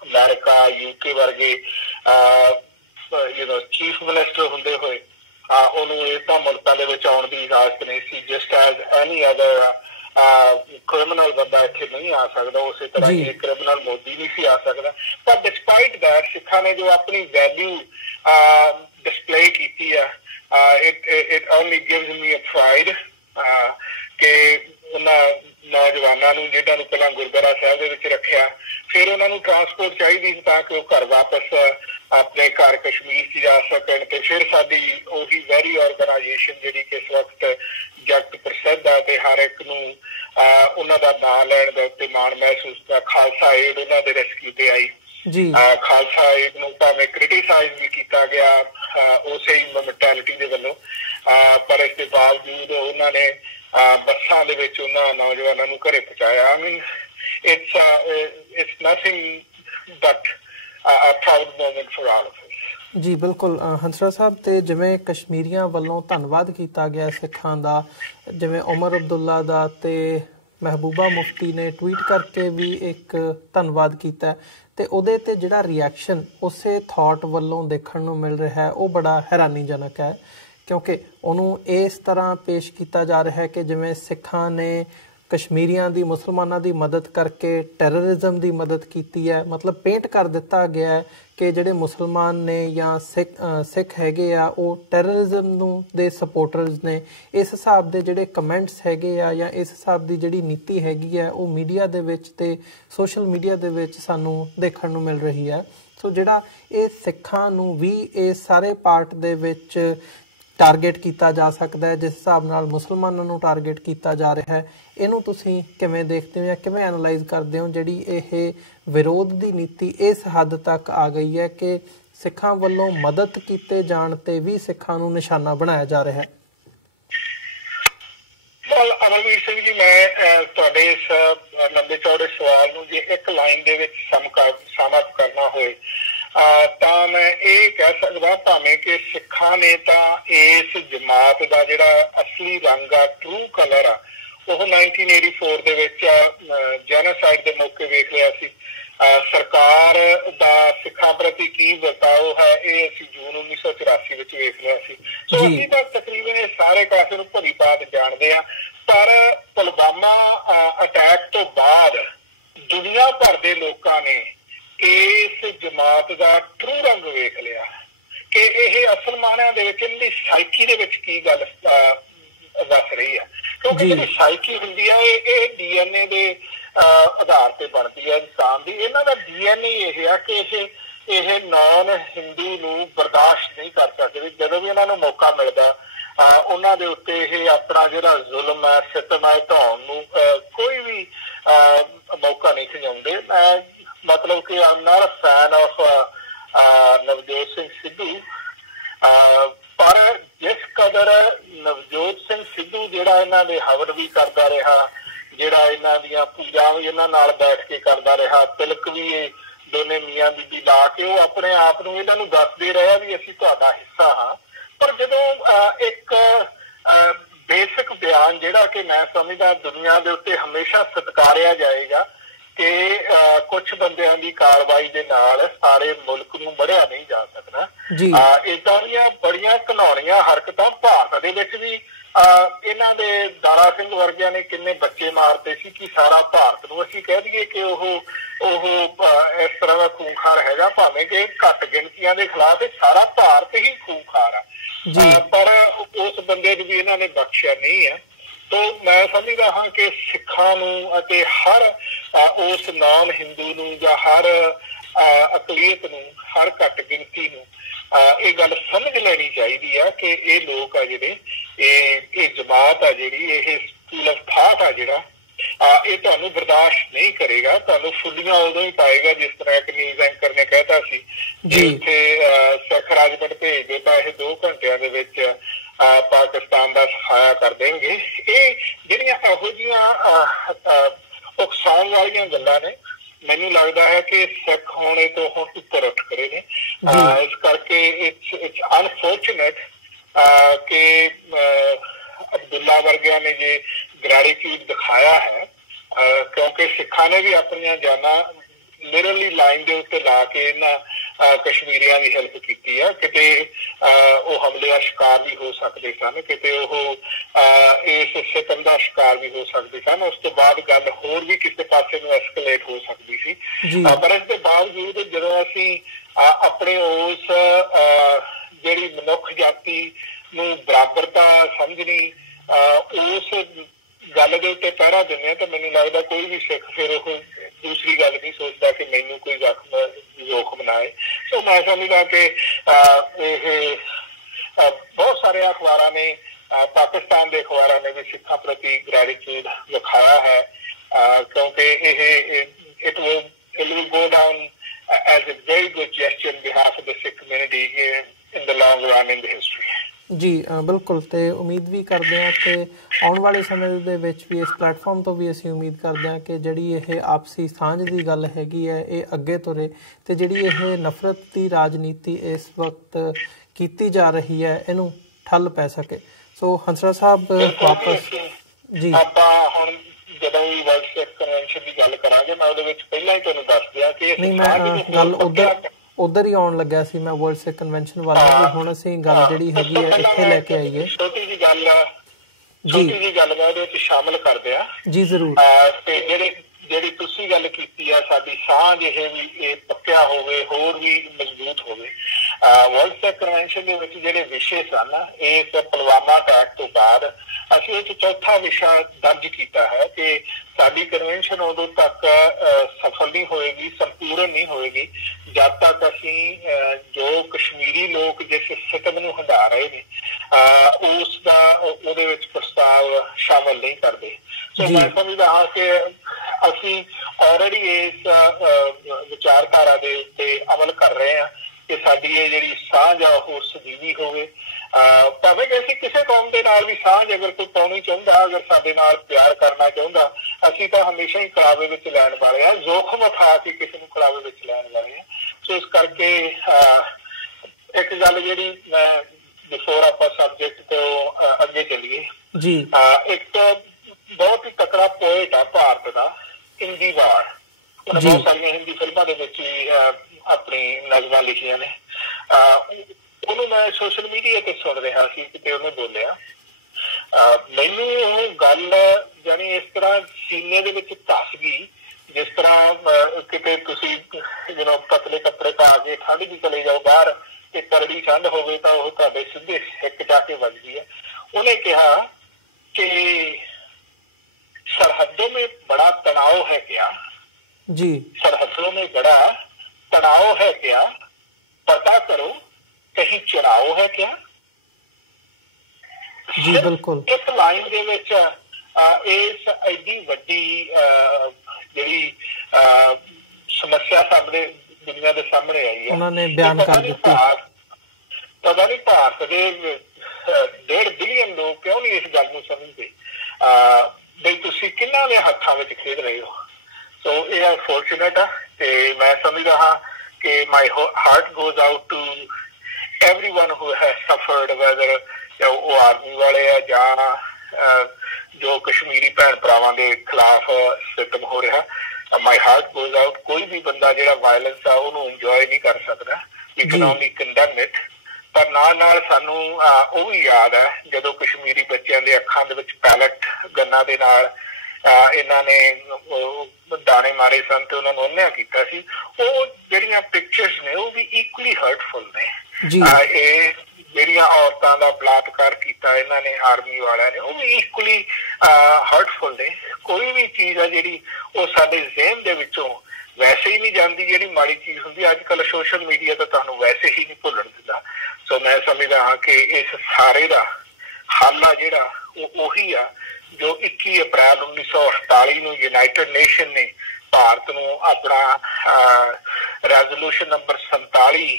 ਅਮਰੀਕਾ, UK ਵਰਗੇ ਚੀਫ ਮਿਨਿਸਟਰ ਹੁੰਦੇ ਹੋਏ ਉਹਨੂੰ ਇਸ ਤਾਂ ਮੁਲਕਾਂ ਦੇ ਵਿੱਚ ਆਉਣ ਦੀ ਇਜਾਜ਼ਤ ਨਹੀਂ ਸੀ। Just as any other criminal ਬੰਦਾ ਇੱਥੇ ਨਹੀਂ ਆ ਸਕਦਾ, ਉਸੇ ਤਰ੍ਹਾਂ ਇਹ ਕ੍ਰਿਮੀਨਲ ਮੋਦੀ ਨਹੀਂ ਸੀ ਆ ਸਕਦਾ। ਪਰ ਡਿਸਪਾਈਟ ਦੈਟ ਸਿੱਖਾਂ ਨੇ ਜੋ ਆਪਣੀ ਵੈਲਿਊ ਡਿਸਪਲੇ ਕੀਤੀ ਆ, it only gives me a pride ਕਿ ਉਹਨਾਂ ਨੌਜਵਾਨਾਂ ਨੂੰ ਜਿਹਨਾਂ ਨੂੰ ਪਹਿਲਾਂ ਗੁਰਦੁਆਰਾ ਸਾਹਿਬ ਦੇ ਵਿੱਚ ਰੱਖਿਆ, ਫਿਰ ਉਹਨਾਂ ਨੂੰ ਟਰਾਂਸਪੋਰਟ ਚਾਹੀਦੀ ਸੀ ਤਾਂ ਕਿ ਉਹ ਘਰ ਵਾਪਸ ਆਪਣੇ ਘਰ ਕਸ਼ਮੀਰ 'ਚ ਜਾ ਸਕਣ। ਤੇ ਫਿਰ ਸਾਡੀ ਉਹੀ ਵੈਰੀ ਆਰਗੇਨਾਈਜੇਸ਼ਨ ਜਿਹੜੀ ਕਿ ਇਸ ਵਕਤ ਜਗਤ ਪ੍ਰਸਿੱਧ ਆ ਤੇ ਹਰ ਇੱਕ ਨੂੰ ਉਹਨਾਂ ਦਾ ਨਾਂ ਲੈਣ ਦੇ ਉੱਤੇ ਮਾਣ ਮਹਿਸੂਸ ਦਾ, ਖਾਲਸਾ ਏਡ ਉਹਨਾਂ ਦੇ ਰੈਸਕਿਊ ਤੇ ਆਈ। ਖਾਲਸਾ ਏਡ ਨੂੰ ਭਾਵੇਂ ਕ੍ਰਿਟੀਸਾਈਜ਼ ਵੀ ਕੀਤਾ ਗਿਆ ਉਸੇ ਹੀ ਮੈਂਟੈਲਿਟੀ ਦੇ ਵੱਲੋਂ, ਪਰ ਇਸ ਦੇ ਬਾਵਜੂਦ ਉਹਨਾਂ ਨੇ ਬੱਸਾਂ ਦੇ ਵਿੱਚ ਉਹਨਾਂ ਨੌਜਵਾਨਾਂ ਨੂੰ ਘਰੇ ਪਹੁੰਚਾਇਆ। I mean, it's nothing but a proud moment for all of us. ਜੀ ਬਿਲਕੁਲ ਹੰਸਰਾਜ ਸਾਹਿਬ, ਤੇ ਜਿਵੇਂ ਕਸ਼ਮੀਰੀਆਂ ਵੱਲੋਂ ਧੰਨਵਾਦ ਕੀਤਾ ਗਿਆ ਸਿੱਖਾਂ ਦਾ, ਜਿਵੇਂ ਉਮਰ ਅਬਦੁੱਲਾ ਦਾ ਤੇ ਮਹਿਬੂਬਾ ਮੁਫਤੀ ਨੇ ਟਵੀਟ ਕਰਕੇ ਵੀ ਇੱਕ ਧੰਨਵਾਦ ਕੀਤਾ, ਤੇ ਉਹਦੇ ਤੇ ਜਿਹੜਾ ਰਿਐਕਸ਼ਨ ਉਸੇ ਥਾਟ ਵੱਲੋਂ ਦੇਖਣ ਨੂੰ ਮਿਲ ਰਿਹਾ ਹੈ ਉਹ ਬੜਾ ਹੈਰਾਨੀਜਨਕ ਹੈ, ਕਿਉਂਕਿ ਉਹਨੂੰ ਇਸ ਤਰ੍ਹਾਂ ਪੇਸ਼ ਕੀਤਾ ਜਾ ਰਿਹਾ ਹੈ ਕਿ ਜਿਵੇਂ ਸਿੱਖਾਂ ਨੇ ਕਸ਼ਮੀਰੀਆਂ ਦੀ, ਮੁਸਲਮਾਨਾਂ ਦੀ ਮਦਦ ਕਰਕੇ ਟੈਰਰਿਜ਼ਮ ਦੀ ਮਦਦ ਕੀਤੀ ਹੈ। ਮਤਲਬ ਪੇਂਟ ਕਰ ਦਿੱਤਾ ਗਿਆ ਹੈ ਕਿ ਜਿਹੜੇ ਮੁਸਲਮਾਨ ਨੇ ਜਾਂ ਸਿੱਖ ਹੈਗੇ ਆ ਉਹ ਟੈਰਰਿਜ਼ਮ ਨੂੰ ਦੇ ਸਪੋਰਟਰਸ ਨੇ। ਇਸ ਹਿਸਾਬ ਦੇ ਜਿਹੜੇ ਕਮੈਂਟਸ ਹੈਗੇ ਆ ਜਾਂ ਇਸ ਹਿਸਾਬ ਦੀ ਜਿਹੜੀ ਨੀਤੀ ਹੈਗੀ ਹੈ ਉਹ ਮੀਡੀਆ ਦੇ ਵਿੱਚ ਤੇ ਸੋਸ਼ਲ ਮੀਡੀਆ ਦੇ ਵਿੱਚ ਸਾਨੂੰ ਦੇਖਣ ਨੂੰ ਮਿਲ ਰਹੀ ਹੈ। ਸੋ ਜਿਹੜਾ ਇਹ ਸਿੱਖਾਂ ਨੂੰ ਵੀ ਇਸ ਸਾਰੇ ਪਾਰਟ ਦੇ ਵਿੱਚ ਟਾਰਗੇਟ ਕੀਤਾ ਜਾ ਸਕਦਾ ਹੈ, ਜਿਸ ਹਿਸਾਬ ਨਾਲ ਮੁਸਲਮਾਨਾਂ ਨੂੰ ਟਾਰਗੇਟ ਕੀਤਾ ਜਾ ਰਿਹਾ ਹੈ, ਇਹਨੂੰ ਤੁਸੀਂ ਕਿਵੇਂ ਦੇਖਦੇ ਹੋ ਜਾਂ ਕਿਵੇਂ ਐਨਾਲਾਈਜ਼ ਕਰਦੇ ਹੋ ਜਿਹੜੀ ਇਹ ਵਿਰੋਧ ਦੀ ਨੀਤੀ ਇਸ ਹੱਦ ਤੱਕ ਆ ਗਈ ਹੈ ਕਿ ਸਿੱਖਾਂ ਵੱਲੋਂ ਮਦਦ ਕੀਤੇ ਜਾਣ ਤੇ ਵੀ ਸਿੱਖਾਂ ਨੂੰ ਨਿਸ਼ਾਨਾ ਬਣਾਇਆ ਜਾ ਰਿਹਾ ਹੈ? ਅਮਰਵੀਰ ਸਿੰਘ ਜੀ, ਮੈਂ ਤੁਹਾਡੇ ਇਸ ਲੰਬੇ ਚੌੜੇ ਸਵਾਲ ਨੂੰ ਜੇ ਇੱਕ ਲਾਈਨ ਦੇ ਵਿੱਚ ਸਮਾਪਤ ਕਰਨਾ ਹੋਏ ਤਾਂ ਮੈਂ ਇਹ ਕਹਿ ਸਕਦਾ, ਭਾਵੇਂ ਕਿ ਸਿੱਖਾਂ ਨੇ ਤਾਂ ਇਸ ਜਮਾਤ ਦਾ ਜਿਹੜਾ ਅਸਲੀ ਰੰਗ ਆ, ਟਰੂ ਕਲਰ ਆ, ਉਹ 1984 ਦੇ ਵਿੱਚ ਜੈਨੋਸਾਈਡ ਦੇ ਮੌਕੇ ਵੇਖ ਲਿਆ ਸੀ। ਸਰਕਾਰ ਦਾ ਸਿੱਖਾਂ ਪ੍ਰਤੀ ਕੀ ਵਰਤਾਓ ਹੈ ਇਹ ਅਸੀਂ ਜੂਨ 1984 ਵਿੱਚ ਵੇਖ ਲਿਆ ਸੀ। ਸੋ ਅਸੀਂ ਤਾਂ ਤਕਰੀਬਨ ਇਹ ਸਾਰੇ ਕਾਸੇ ਨੂੰ ਭਲੀ ਭਾਂਤ ਜਾਣਦੇ ਹਾਂ। ਪਰ ਪੁਲਵਾਮਾ ਅਟੈਕ ਤੋਂ ਬਾਅਦ ਦੁਨੀਆ ਭਰ ਦੇ ਲੋਕਾਂ ਨੇ ਇਸ ਜਮਾਤ ਦਾ ਟਰੂ ਰੰਗ ਵੇਖ ਲਿਆ ਕਿ ਇਹ ਅਸਲ ਮਾਨਿਆਂ ਦੇ ਵਿੱਚ ਇਹਦੀ ਸਾਈਕੀ ਦੇ ਵਿੱਚ ਕੀ ਗੱਲ ਵਸ ਰਹੀ ਹੈ। ਕਿਉਂਕਿ ਜਿਹੜੀ ਸਾਈਕੀ ਹੁੰਦੀ ਹੈ ਇਹ DNA ਦੇ ਆਧਾਰ ਤੇ ਬਣਦੀ ਹੈ ਇਨਸਾਨ ਦੀ। ਇਹਨਾਂ ਦਾ DNA ਇਹ ਆ ਕਿ ਇਹ ਨਾਨ ਹਿੰਦੂ ਨੂੰ ਬਰਦਾਸ਼ਤ ਨਹੀਂ ਕਰ ਸਕਦੇ। ਜਦੋਂ ਵੀ ਇਹਨਾਂ ਨੂੰ ਮੌਕਾ ਮਿਲਦਾ ਉਹਨਾਂ ਦੇ ਉੱਤੇ ਇਹ ਆਪਣਾ ਜਿਹੜਾ ਜ਼ੁਲਮ ਹੈ, ਸਿਤਮ ਹੈ, ਢਾਉਣ ਨੂੰ ਕੋਈ ਵੀ ਮੌਕਾ ਨਹੀਂ ਖਿਜਾਉਂਦੇ। ਮੈਂ ਮਤਲਬ ਕਿ ਆਮ ਨਾਟ ਅ ਫੈਨ ਆਫ ਨਵਜੋਤ ਸਿੰਘ ਸਿੱਧੂ, ਪਰ ਜਿਸ ਕਦਰ ਨਵਜੋਤ ਸਿੰਘ ਸਿੱਧੂ ਜਿਹੜਾ ਇਹਨਾਂ ਦੇ ਹਵਨ ਵੀ ਕਰਦਾ ਰਿਹਾ, ਜਿਹੜਾ ਇਹਨਾਂ ਦੀਆਂ ਪੂਜਾ ਵੀ ਇਹਨਾਂ ਨਾਲ ਬੈਠ ਕੇ ਕਰਦਾ ਰਿਹਾ, ਤਿਲਕ ਵੀ ਇਹ ਦੋਨੇ ਮੀਆਂ ਬੀਬੀ ਲਾ ਕੇ ਉਹ ਆਪਣੇ ਆਪ ਨੂੰ ਇਹਨਾਂ ਨੂੰ ਦੱਸਦੇ ਰਿਹਾ ਵੀ ਅਸੀਂ ਤੁਹਾਡਾ ਹਿੱਸਾ ਹਾਂ। ਪਰ ਜਦੋਂ ਇੱਕ ਬੇਸਿਕ ਬਿਆਨ ਜਿਹੜਾ ਕਿ ਮੈਂ ਸਮਝਦਾ ਦੁਨੀਆ ਦੇ ਉੱਤੇ ਹਮੇਸ਼ਾ ਸਤਿਕਾਰਿਆ ਜਾਏਗਾ ਕਿ ਕੁਛ ਬੰਦਿਆਂ ਦੀ ਕਾਰਵਾਈ ਦੇ ਨਾਲ ਸਾਰੇ ਮੁਲਕ ਨੂੰ ਬੜਿਆ ਨਹੀਂ ਜਾ ਸਕਦਾ। ਏਦਾਂ ਦੀਆਂ ਬੜੀਆਂ ਘਿਨਾਉਣੀਆਂ ਹਰਕਤਾਂ ਭਾਰਤ ਦੇ ਵਿੱਚ ਵੀ ਇਹਨਾਂ ਦੇ ਦਾਰਾ ਸਿੰਘ ਵਰਗਿਆਂ ਨੇ ਕਿੰਨੇ ਬੱਚੇ ਮਾਰਦੇ ਸੀ ਕਿ ਸਾਰਾ ਭਾਰਤ ਨੂੰ ਅਸੀਂ ਕਹਿ ਦਈਏ ਕਿ ਉਹ ਇਸ ਤਰ੍ਹਾਂ ਦਾ ਖੂੰਖਾਰ ਹੈਗਾ, ਭਾਵੇਂ ਕਿ ਘੱਟ ਗਿਣਤੀਆਂ ਦੇ ਖਿਲਾਫ ਸਾਰਾ ਭਾਰਤ ਹੀ ਖੂੰਖਾਰ ਆ। ਪਰ ਉਸ ਬੰਦੇ ਨੂੰ ਵੀ ਇਹਨਾਂ ਨੇ ਬਖਸ਼ਿਆ ਨਹੀਂ ਹੈ। ਤੋ ਮੈਂ ਸਮਝਦਾ ਹਾਂ ਕਿ ਸਿੱਖਾਂ ਨੂੰ ਅਤੇ ਹਰ ਉਸ ਨਾਨ ਹਿੰਦੂ ਨੂੰ ਜਾਂ ਹਰ ਅਕਲੀਅਤ ਨੂੰ, ਹਰ ਘੱਟ ਗਿਣਤੀ ਨੂੰ ਇਹ ਗੱਲ ਸਮਝ ਲੈਣੀ ਚਾਹੀਦੀ ਆ ਕਿ ਇਹ ਲੋਕ ਆ ਜਿਹੜੇ, ਇਹ ਜਮਾਤ ਆ ਜਿਹੜੀ, ਇਹ ਸਕੂਲ ਆਫ ਥਾਟ ਆ ਜਿਹੜਾ, ਇਹ ਤੁਹਾਨੂੰ ਬਰਦਾਸ਼ਤ ਨਹੀਂ ਕਰੇਗਾ। ਤੁਹਾਨੂੰ ਫੁੱਲੀਆਂ ਉਦੋਂ ਹੀ ਪਾਏਗਾ ਜਿਸ ਤਰ੍ਹਾਂ ਇੱਕ ਨਿਊਜ਼ ਐਂਕਰ ਨੇ ਕਹਿਤਾ ਸੀ ਜੀ, ਇੱਥੇ ਸਿੱਖ ਰਾਜਪਟ ਭੇਜ ਦੇ ਤਾਂ ਇਹ 2 ਘੰਟਿਆਂ ਦੇ ਵਿੱਚ ਪਾਕਿਸਤਾਨ ਦਾ ਸਫਾਇਆ ਕਰ ਦੇਣਗੇ। ਇਹ ਜਿਹੜੀਆਂ ਇਹੋ ਜਿਹੀਆਂ ਉਕਸਾਉਣ ਵਾਲੀਆਂ ਗੱਲਾਂ ਨੇ, ਮੈਨੂੰ ਲੱਗਦਾ ਹੈ ਕਿ ਸਿੱਖ ਹੋਣੇ ਤੋਂ ਹੁਣ ਉੱਪਰ ਉੱਠ ਖੜੇ ਨੇ। ਇਸ ਕਰਕੇ ਇਟਸ ਅਨਫੋਰਚੂਨੇਟ ਕਿ ਅਬਦੁੱਲਾ ਵਰਗਿਆਂ ਨੇ ਜੇ ਗ੍ਰੈਟੀਟਿਊਡ ਦਿਖਾਇਆ ਹੈ, ਕਿਉਂਕਿ ਸਿੱਖਾਂ ਨੇ ਵੀ ਆਪਣੀਆਂ ਜਾਨਾਂ ਲਿਟਰਲੀ ਲਾਈਨ ਦੇ ਉੱਤੇ ਲਾ ਕੇ ਇਹਨਾਂ ਕਸ਼ਮੀਰੀਆਂ ਦੀ ਹੈਲਪ ਕੀਤੀ ਆ। ਕਿਤੇ ਉਹ ਹਮਲੇ ਦਾ ਸ਼ਿਕਾਰ ਵੀ ਹੋ ਸਕਦੇ ਸਨ, ਕਿਤੇ ਉਹ ਇਸ ਸਿਤਮ ਦਾ ਸ਼ਿਕਾਰ ਵੀ ਹੋ ਸਕਦੇ ਸਨ। ਉਸ ਤੋਂ ਬਾਅਦ ਗੱਲ ਹੋਰ ਵੀ ਕਿਸੇ ਪਾਸੇ ਨੂੰ ਐਸਕੇਲੇਟ ਹੋ ਸਕਦੀ ਸੀ। ਪਰ ਇਸ ਦੇ ਬਾਵਜੂਦ ਜਦੋਂ ਅਸੀਂ ਆਪਣੇ ਉਸ ਜਿਹੜੀ ਮਨੁੱਖ ਜਾਤੀ ਨੂੰ ਬਰਾਬਰਤਾ ਸਮਝਣੀ, ਉਸ ਗੱਲ ਦੇ ਉੱਤੇ ਪਹਿਰਾ ਦਿੰਦੇ ਹਾਂ, ਤਾਂ ਮੈਨੂੰ ਲੱਗਦਾ ਕੋਈ ਵੀ ਸਿੱਖ ਫਿਰ ਉਹ ਦੂਸਰੀ ਗੱਲ ਨਹੀਂ ਸੋਚਦਾ ਕਿ ਮੈਨੂੰ ਕੋਈ ਜ਼ੋਖਮ ਨਾ ਆਏ। ਸੋ ਮੈਂ ਸਮਝਦਾ ਕਿ ਇਹ ਬਹੁਤ ਸਾਰੇ ਅਖਬਾਰਾਂ ਨੇ, ਪਾਕਿਸਤਾਨ ਦੇ ਅਖਬਾਰਾਂ ਨੇ ਵੀ ਸਿੱਖਾਂ ਪ੍ਰਤੀ ਗ੍ਰੈਟੀਟਿਊਡ ਵਿਖਾਇਆ ਹੈ, ਕਿਉਂਕਿ it will go down as a very good gesture on behalf of the Sikh community in the long run in the history. ਜੀ ਬਿਲਕੁਲ, ਤੇ ਉਮੀਦ ਵੀ ਕਰਦੇ ਹਾਂ ਕਿ ਆਉਣ ਵਾਲੇ ਸਮੇਂ ਦੇ ਵਿੱਚ ਵੀ ਇਸ ਪਲੇਟਫਾਰਮ ਤੋਂ ਵੀ ਅਸੀਂ ਉਮੀਦ ਕਰਦੇ ਹਾਂ ਕਿ ਜਿਹੜੀ ਇਹ ਆਪਸੀ ਸਾਂਝ ਦੀ ਗੱਲ ਹੈਗੀ ਹੈ ਇਹ ਅੱਗੇ ਤੁਰੇ, ਤੇ ਜਿਹੜੀ ਇਹ ਨਫ਼ਰਤ ਦੀ ਰਾਜਨੀਤੀ ਇਸ ਵਕਤ ਕੀਤੀ ਜਾ ਰਹੀ ਹੈ ਇਹਨੂੰ ਠੱਲ ਪੈ ਸਕੇ। ਸੋ ਹੰਸਰਾਜ ਸਾਹਿਬ ਵਾਪਸ ਜੀ ਆਪਾਂ ਹੁਣ ਜਦੋਂ ਵੀ ਵਰਲਡ ਸਿੱਖ ਕਨਵੈਨਸ਼ਨ ਦੀ ਗੱਲ ਕਰਾਂਗੇ, ਮੈਂ ਉਹਦੇ ਵਿੱਚ ਪਹਿਲਾਂ ਹੀ ਤੁਹਾਨੂੰ ਦੱਸ ਦਿਆਂ ਕਿ ਨਹੀਂ, ਮੈਂ ਗੱਲ ਉੱਧਰ ਹੀ ਆਉਣ ਲੱਗਿਆ ਸੀ, ਮੈਂ ਵਰਲਡ ਸਿੱਖ ਕਨਵੈਨਸ਼ਨ ਵੱਲ ਵੀ। ਹੁਣ ਅਸੀਂ ਗੱਲ ਜਿਹੜੀ ਹੈਗੀ ਹੈ ਇੱਥੇ ਲੈ ਕੇ ਆਈਏ। ਛੋਟੀ ਜਿਹੀ ਗੱਲ ਮੈਂ ਉਹਦੇ ਵਿੱਚ ਸ਼ਾਮਲ ਕਰਦੇ ਆ ਜੀ ਜ਼ਰੂਰ। ਤੇ ਜਿਹੜੀ ਤੁਸੀਂ ਗੱਲ ਕੀਤੀ ਆ, ਸਾਡੀ ਸਾਂਝ ਇਹ ਪੱਕਿਆ ਹੋਵੇ, ਹੋਰ ਵੀ ਮਜ਼ਬੂਤ ਹੋਵੇ। ਵਰਲਡ ਸਿੱਖ ਕਨਵੈਨਸ਼ਨ ਦੇ ਵਿੱਚ ਜਿਹੜੇ ਵਿਸ਼ੇ ਸਨ, ਇਸ ਪੁਲਵਾਮਾ ਅਟੈਕ ਤੋਂ ਬਾਅਦ ਅਸੀਂ ਇਹ 'ਚ ਚੌਥਾ ਵਿਸ਼ਾ ਦਰਜ ਕੀਤਾ ਹੈ ਕਿ ਸਾਡੀ ਕਨਵੈਨਸ਼ਨ ਉਦੋਂ ਤੱਕ ਸਫਲ ਨਹੀਂ ਹੋਏਗੀ, ਸੰਪੂਰਨ ਨਹੀਂ ਹੋਏਗੀ, ਜਦ ਤੱਕ ਅਸੀਂ ਜੋ ਕਸ਼ਮੀਰੀ ਲੋਕ ਜਿਸ ਸਿਤਮ ਨੂੰ ਹੰਢਾ ਰਹੇ ਨੇ ਉਹਦੇ ਵਿੱਚ ਪ੍ਰਸਤਾਵ ਸ਼ਾਮਲ ਨਹੀਂ ਕਰਦੇ। ਸੋ ਮੈਂ ਸਮਝਦਾ ਹਾਂ ਕਿ ਅਸੀਂ ਆਲਰੇਡੀ ਇਸ ਵਿਚਾਰਧਾਰਾ ਦੇ ਉੱਤੇ ਅਮਲ ਕਰ ਰਹੇ ਹਾਂ ਕਿ ਸਾਡੀ ਇਹ ਜਿਹੜੀ ਸਾਂਝ ਆ ਉਹ ਸਦੀਵੀ ਹੋਵੇ। ਭਾਵੇਂ ਕਿ ਅਸੀਂ ਕਿਸੇ ਕੌਮ ਦੇ ਨਾਲ ਵੀ ਸਾਂਝ ਅਗਰ ਕੋਈ ਪਾਉਣੀ ਚਾਹੁੰਦਾ, ਅਗਰ ਸਾਡੇ ਨਾਲ ਪਿਆਰ ਕਰਨਾ ਚਾਹੁੰਦਾ, ਅਸੀਂ ਤਾਂ ਹਮੇਸ਼ਾ ਹੀ ਕਲਾਵੇ ਵਿੱਚ ਲੈਣ ਵਾਲੇ ਹਾਂ, ਜ਼ੋਖਮ ਉਠਾ ਕੇ ਕਿਸੇ ਨੂੰ ਕਲਾਵੇ ਵਿੱਚ ਲੈਣ ਵਾਲੇ ਹਾਂ। ਸੋ ਇਸ ਕਰਕੇ ਇੱਕ ਗੱਲ ਜਿਹੜੀ ਮੈਂ ਬਿਫੋਰ ਆਪਾਂ ਸਬਜੈਕਟ ਤੋਂ ਅੱਗੇ ਚੱਲੀਏ ਜੀ, ਇੱਕ ਬਹੁਤ ਹੀ ਤਕੜਾ ਪੋਇਟ ਆ ਭਾਰਤ ਦਾ, ਇੰਦੀਵਾਰ। ਉਹਨੇ ਬਹੁਤ ਸਾਰੀਆਂ ਹਿੰਦੀ ਫਿਲਮਾਂ ਦੇ ਵਿੱਚ ਵੀ ਆਪਣੀ ਨਜ਼ਮਾਂ ਲਿਖੀਆਂ ਨੇ। ਉਹਨੂੰ ਮੈਂ ਸੋਸ਼ਲ ਮੀਡੀਆ ਤੇ ਸੁਣ ਰਿਹਾ ਸੀ, ਕਿਤੇ ਉਹਨੇ ਬੋਲਿਆ, ਮੈਨੂੰ ਉਹ ਗੱਲ ਜਾਣੀ ਇਸ ਤਰ੍ਹਾਂ ਸੀਨੇ ਦੇ ਵਿੱਚ ਧੱਸ ਗਈ ਜਿਸ ਤਰ੍ਹਾਂ ਕਿਤੇ ਤੁਸੀਂ ਪਤਲੇ ਕੱਪੜੇ ਪਾ ਕੇ ਠੰਡ ਵੀ ਚਲੇ ਜਾਓ ਬਾਹਰ ਤੇ ਕਰੜੀ ਠੰਡ ਹੋਵੇ ਤਾਂ ਉਹ ਤੁਹਾਡੇ ਸਿੱਧੇ ਹਿੱਕ ਜਾ ਕੇ ਵੱਜਦੀ ਹੈ। ਉਹਨੇ ਕਿਹਾ ਕਿ सरहदों में बड़ा तनाव है क्या जी, सरहदों में बड़ा तनाव है क्या, पता करो कहीं चुनाव है क्या। जी बिल्कुल, इस लाइन ਦੇ ਵਿੱਚ ਇਸ ਐਡੀ ਵੱਡੀ ਜਿਹੜੀ ਸਮੱਸਿਆ ਸਾਹਮਣੇ ਦੁਨੀਆ ਦੇ ਸਾਹਮਣੇ ਆਈ ਹੈ, ਉਹਨਾਂ ਨੇ ਬਿਆਨ ਕਰ ਦਿੱਤੀ। ਪਤਾ ਨਹੀਂ ਭਾਰਤ ਦੇ 1.5 ਬਿਲੀਅਨ ਲੋਕ ਕਿਉਂ ਨਹੀਂ ਇਸ ਗੱਲ ਨੂੰ ਸਮਝਦੇ ਬਈ ਤੁਸੀਂ ਕਿਹਨਾਂ ਦੇ ਹੱਥਾਂ ਵਿੱਚ ਖੇਡ ਰਹੇ ਹੋ। ਸੋ ਇਹ ਅਨਫੋਰਚੂਨੇਟ ਆ, ਤੇ ਮੈਂ ਸਮਝਦਾ ਹਾਂ ਕਿ my heart goes out to everyone who has suffered, whether ਉਹ ਆਰਮੀ ਵਾਲੇ ਆ ਜਾਂ ਜੋ ਕਸ਼ਮੀਰੀ ਭੈਣ ਭਰਾਵਾਂ ਦੇ ਖਿਲਾਫ ਸਿਤਮ ਹੋ ਰਿਹਾ। ਮਾਈ ਹਾਰਟ ਗੋਜ਼ ਆਊਟ। ਕੋਈ ਵੀ ਬੰਦਾ ਜਿਹੜਾ ਵਾਇਲੈਂਸ ਆ ਉਹਨੂੰ ਇੰਜੋਏ ਨਹੀਂ ਕਰ ਸਕਦਾ, you can only condemn it. ਪਰ ਨਾਲ ਨਾਲ ਸਾਨੂੰ ਉਹ ਵੀ ਯਾਦ ਹੈ ਜਦੋਂ ਕਸ਼ਮੀਰੀ ਬੱਚਿਆਂ ਦੇ ਅੱਖਾਂ ਦੇ ਵਿੱਚ ਪੈਲਟ ਗੰਨਾਂ ਦੇ ਨਾਲ ਇਹਨਾਂ ਨੇ ਦਾਣੇ ਮਾਰੇ ਸਨ ਤੇ ਉਹਨਾਂ ਨੂੰ ਅੰਨ੍ਹਿਆ ਕੀਤਾ ਸੀ। ਉਹ ਜਿਹੜੀਆਂ ਪਿਕਚਰਸ ਨੇ ਉਹ ਵੀ ਇਕੁਅਲੀ ਹਰਟਫੁਲ ਨੇ। ਇਹ ਜਿਹੜੀਆਂ ਔਰਤਾਂ ਦਾ ਬਲਾਤਕਾਰ ਕੀਤਾ ਇਹਨਾਂ ਨੇ ਆਰਮੀ ਵਾਲਿਆਂ ਨੇ, ਉਹ ਵੀ ਇਕੁਅਲੀ ਹਰਟਫੁਲ ਨੇ। ਕੋਈ ਵੀ ਚੀਜ਼ ਆ ਜਿਹੜੀ ਉਹ ਸਾਡੇ ਜ਼ਿਹਨ ਦੇ ਵਿੱਚੋਂ ਵੈਸੇ ਹੀ ਨਹੀਂ ਜਾਂਦੀ, ਜਿਹੜੀ ਮਾੜੀ ਚੀਜ਼ ਹੁੰਦੀ। ਅੱਜ ਕੱਲ੍ਹ ਸੋਸ਼ਲ ਮੀਡੀਆ ਤਾਂ ਤੁਹਾਨੂੰ ਵੈਸੇ ਹੀ ਨਹੀਂ ਭੁੱਲਣ ਦਿੰਦਾ। ਸੋ ਮੈਂ ਸਮਝਦਾ ਹਾਂ ਕਿ ਇਸ ਸਾਰੇ ਦਾ ਹੱਲ ਆ ਜਿਹੜਾ ਉਹ ਉਹੀ ਆ ਜੋ 21 ਅਪ੍ਰੈਲ 1948 ਨੂੰ ਯੂਨਾਈਟਿਡ ਨੇਸ਼ਨ ਨੇ ਭਾਰਤ ਨੂੰ ਆਪਣਾ ਰੈਜ਼ੋਲੂਸ਼ਨ ਨੰਬਰ 47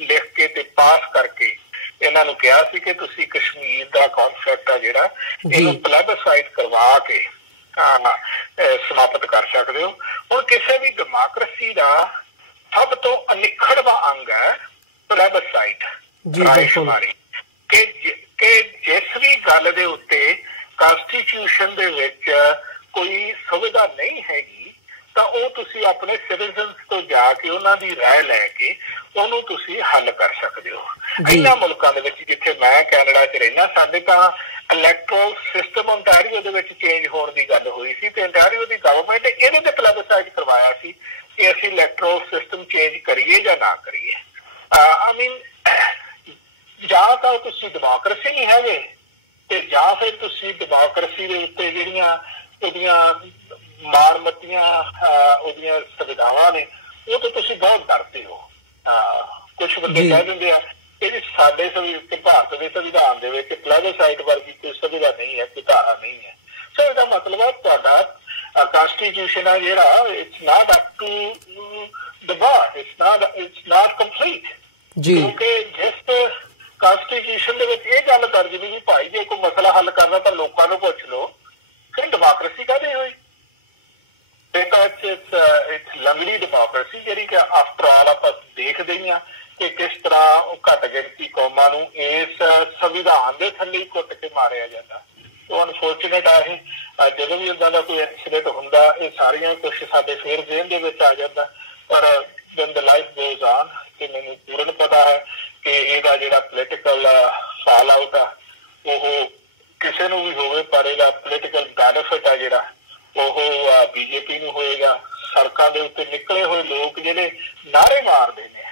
ਲਿਖ ਕੇ ਤੇ ਪਾਸ ਕਰਕੇ ਇਹਨਾਂ ਨੂੰ ਕਿਹਾ ਸੀ ਕਿ ਤੁਸੀਂ ਕਸ਼ਮੀਰ ਦਾ ਕਨਸੈਪਟ ਆ ਜਿਹੜਾ ਇਹਨੂੰ ਪਲੈਬਸਾਈਟ ਕਰਵਾ ਕੇ ਸਮਾਪਤ ਕਰ ਸਕਦੇ ਹੋ। ਹੁਣ ਕਿਸੇ ਵੀ ਡੈਮੋਕ੍ਰੇਸੀ ਦਾ ਸਭ ਤੋਂ ਅਨਿੱਖੜਵਾਂ ਅੰਗ ਹੈ ਪਲੈਬਸਾਈਟ, ਰਾਏਸ਼ੁਮਾਰੀ, ਕਿ ਜਿਸ ਵੀ ਗੱਲ ਦੇ ਉੱਤੇ ਕਨਸਟੀਟਿਊਸ਼ਨ ਦੇ ਵਿੱਚ ਕੋਈ ਸੁਵਿਧਾ ਨਹੀਂ ਹੈਗੀ ਤਾਂ ਉਹ ਤੁਸੀਂ ਆਪਣੇ ਸਿਟੀਜ਼ਨਸ ਤੋਂ ਜਾ ਕੇ ਉਹਨਾਂ ਦੀ ਰਾਏ ਲੈ ਕੇ ਉਹਨੂੰ ਤੁਸੀਂ ਹੱਲ ਕਰ ਸਕਦੇ ਹੋ। ਇਹਨਾਂ ਮੁਲਕਾਂ ਦੇ ਵਿੱਚ, ਜਿੱਥੇ ਮੈਂ ਕੈਨੇਡਾ 'ਚ ਰਹਿਣਾ, ਸਾਡੇ ਤਾਂ ਇਲੈਕਟਰਲ ਸਿਸਟਮ ontario ਦੇ ਵਿੱਚ ਚੇਂਜ ਹੋਣ ਦੀ ਗੱਲ ਹੋਈ ਸੀ ਤੇ ontario ਦੀ ਗਵਰਨਮੈਂਟ ਇਹਦੇ ਤੇ ਪਲੈਬਸਾਈਟ ਕਰਵਾਇਆ ਸੀ ਕਿ ਅਸੀਂ ਇਲੈਕਟਰਲ ਸਿਸਟਮ ਚੇਂਜ ਕਰੀਏ ਜਾਂ ਨਾ ਕਰੀਏ। ਆਈ ਮੀਨ, ਜਾਂ ਤਾਂ ਤੁਸੀਂ ਡੈਮੋਕ੍ਰੇਸੀ ਨਹੀਂ ਹੈਗੇ ਤੇ ਜਾਂ ਫਿਰ ਤੁਸੀਂ ਡੈਮੋਕ੍ਰੇਸੀ ਦੇ ਉੱਤੇ ਜਿਹੜੀਆਂ ਉਹਦੀਆਂ ਮਾਰਮਤੀਆਂ ਉਹਦੀਆਂ ਸੁਵਿਧਾਵਾਂ ਨੇ ਉਹ ਤਾਂ ਤੁਸੀਂ ਬਹੁਤ ਡਰਦੇ ਹੋ। ਕੁਛ ਬੰਦੇ ਕਹਿ ਦਿੰਦੇ ਆ ਇਹਦੀ ਸਾਡੇ ਭਾਰਤ ਦੇ ਸੰਵਿਧਾਨ ਦੇ ਵਿੱਚ ਪਲੈਬਸਾਈਟ ਵਰਗੀ ਕੋਈ ਸੁਵਿਧਾ ਨਹੀਂ ਹੈ, ਕੋਈ ਧਾਰਾ ਨਹੀਂ ਹੈ। ਸੋ ਇਹਦਾ ਮਤਲਬ ਹੈ ਤੁਹਾਡਾ ਕਨਸਟੀਟਿਊਸ਼ਨ ਆ ਜਿਹੜਾ it's not up to the bar, it's not complete. ਕਿਉਂਕਿ ਜਿਸ ਕਨਸਟੀਟਿਊਸ਼ਨ ਦੇ ਵਿੱਚ ਇਹ ਗੱਲ ਕਰ ਜਿਵੇਂ ਵੀ ਭਾਈ ਜੇ ਕੋਈ ਮਸਲਾ ਹੱਲ ਕਰਨਾ ਤਾਂ ਲੋਕਾਂ ਨੂੰ ਪੁੱਛ ਲਓ, ਫਿਰ ਡੈਮੋਕ੍ਰੇਸੀ ਕਾਹਦੇ ਹੋਈ? ਇਟਸ ਲੰਗੜੀ ਡੈਮੋਕ੍ਰੇਸੀ ਜਿਹੜੀ ਕਿ ਆਫਟਰ ਆਲ ਆਪਾਂ ਦੇਖਦੇ ਹੀ ਹਾਂ ਕਿ ਕਿਸ ਤਰ੍ਹਾਂ ਘੱਟ ਗਿਣਤੀ ਕੌਮਾਂ ਨੂੰ ਇਸ ਸੰਵਿਧਾਨ ਦੇ ਥੱਲੇ ਹੀ ਕੁੱਟ ਕੇ ਮਾਰਿਆ ਜਾਂਦਾ। ਸੋ ਅਨਫੋਰਚੂਨੇਟ ਆ ਇਹ, ਜਦੋਂ ਵੀ ਇੱਦਾਂ ਦਾ ਕੋਈ ਐਕਸੀਡੈਂਟ ਹੁੰਦਾ ਇਹ ਸਾਰੀਆਂ ਕੁਛ ਸਾਡੇ ਫੇਰ ਜ਼ੇਨ ਦੇ ਵਿੱਚ ਆ ਜਾਂਦਾ। ਪਰ when the life goes on ਕਿ ਮੈਨੂੰ ਪੂਰਨ ਪਤਾ ਹੈ ਕਿ ਇਹਦਾ ਜਿਹੜਾ ਪੋਲੀਟੀਕਲ ਫਾਲ ਆਊਟ ਆ ਉਹ ਕਿਸੇ ਨੂੰ ਵੀ ਹੋਵੇ, ਪਰ ਇਹਦਾ ਪੋਲੀਟੀਕਲ ਬੈਨੀਫਿਟ ਆ ਜਿਹੜਾ ਉਹ ਬੀਜੇਪੀ ਨੂੰ ਹੋਏਗਾ। ਸੜਕਾਂ ਦੇ ਉੱਤੇ ਨਿਕਲੇ ਹੋਏ ਲੋਕ ਜਿਹੜੇ ਨਾਅਰੇ ਮਾਰਦੇ ਨੇ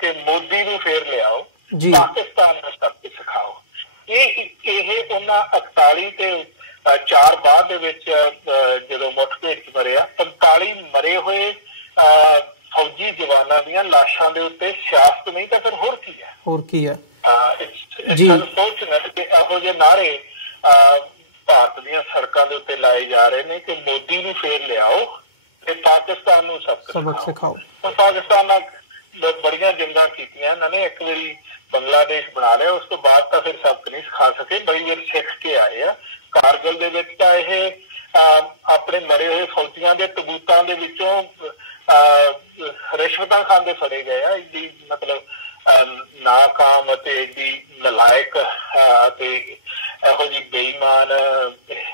ਕਿ ਮੋਦੀ ਨੂੰ ਫੇਰ ਲਿਆਓ, ਪਾਕਿਸਤਾਨ ਨੂੰ ਸਬਕ ਸਿਖਾਓ, ਇਹ ਉਹਨਾਂ 41 ਤੇ 4 ਬਾਅਦ ਦੇ ਵਿੱਚ ਜਦੋਂ ਮੁੱਠਭੇੜ 'ਚ ਮਰਿਆ 45 ਮਰੇ ਹੋਏ ਫੌਜੀ ਜਵਾਨਾਂ ਦੀਆਂ ਲਾਸ਼ਾਂ ਦੇ ਉੱਤੇ ਸਿਆਸਤ ਨਹੀਂ ਤਾਂ ਫਿਰ ਹੋਰ ਕੀ ਹੈ? ਅਨਫੋਰਚੂਨੇਟ ਕਿ ਇਹੋ ਜਿਹੇ ਨਾਅਰੇ ਭਾਰਤ ਦੀਆਂ ਸੜਕਾਂ ਦੇ ਉੱਤੇ ਲਾਏ ਜਾ ਰਹੇ ਨੇ ਕਿ ਮੋਦੀ ਨੂੰ ਫੇਰ ਲਿਆਓ ਤੇ ਪਾਕਿਸਤਾਨ ਨੂੰ ਸਬਕ ਸਿਖਾਓ। ਪਾਕਿਸਤਾਨ ਨਾਲ ਬੜੀਆਂ ਜੰਗਾਂ ਕੀਤੀਆਂ ਇਹਨਾਂ ਨੇ, ਇੱਕ ਵਾਰੀ ਬੰਗਲਾਦੇਸ਼ ਬਣਾ ਲਿਆ, ਉਸ ਤੋਂ ਬਾਅਦ ਤਾਂ ਫਿਰ ਸਬਕ ਨਹੀਂ ਸਿਖਾ ਸਕੇ, ਬੜੀ ਵਾਰ ਸਿੱਖ ਕੇ ਆਏ ਆ। ਕਾਰਗਿਲ ਦੇ ਵਿੱਚ ਤਾਂ ਇਹ ਆਪਣੇ ਮਰੇ ਹੋਏ ਫੌਜੀਆਂ ਦੇ ਤਬੂਤਾਂ ਦੇ ਵਿੱਚੋਂ ਰਿਸ਼ਵਤਾਂ ਖਾਂਦੇ ਫੜੇ ਗਏ ਆ। ਇਹਦੀ ਮਤਲਬ ਨਾਕਾਮ ਅਤੇ ਏਡੀ ਨਲਾਇਕ ਅਤੇ ਇਹੋ ਜਿਹੀ ਬੇਈਮਾਨ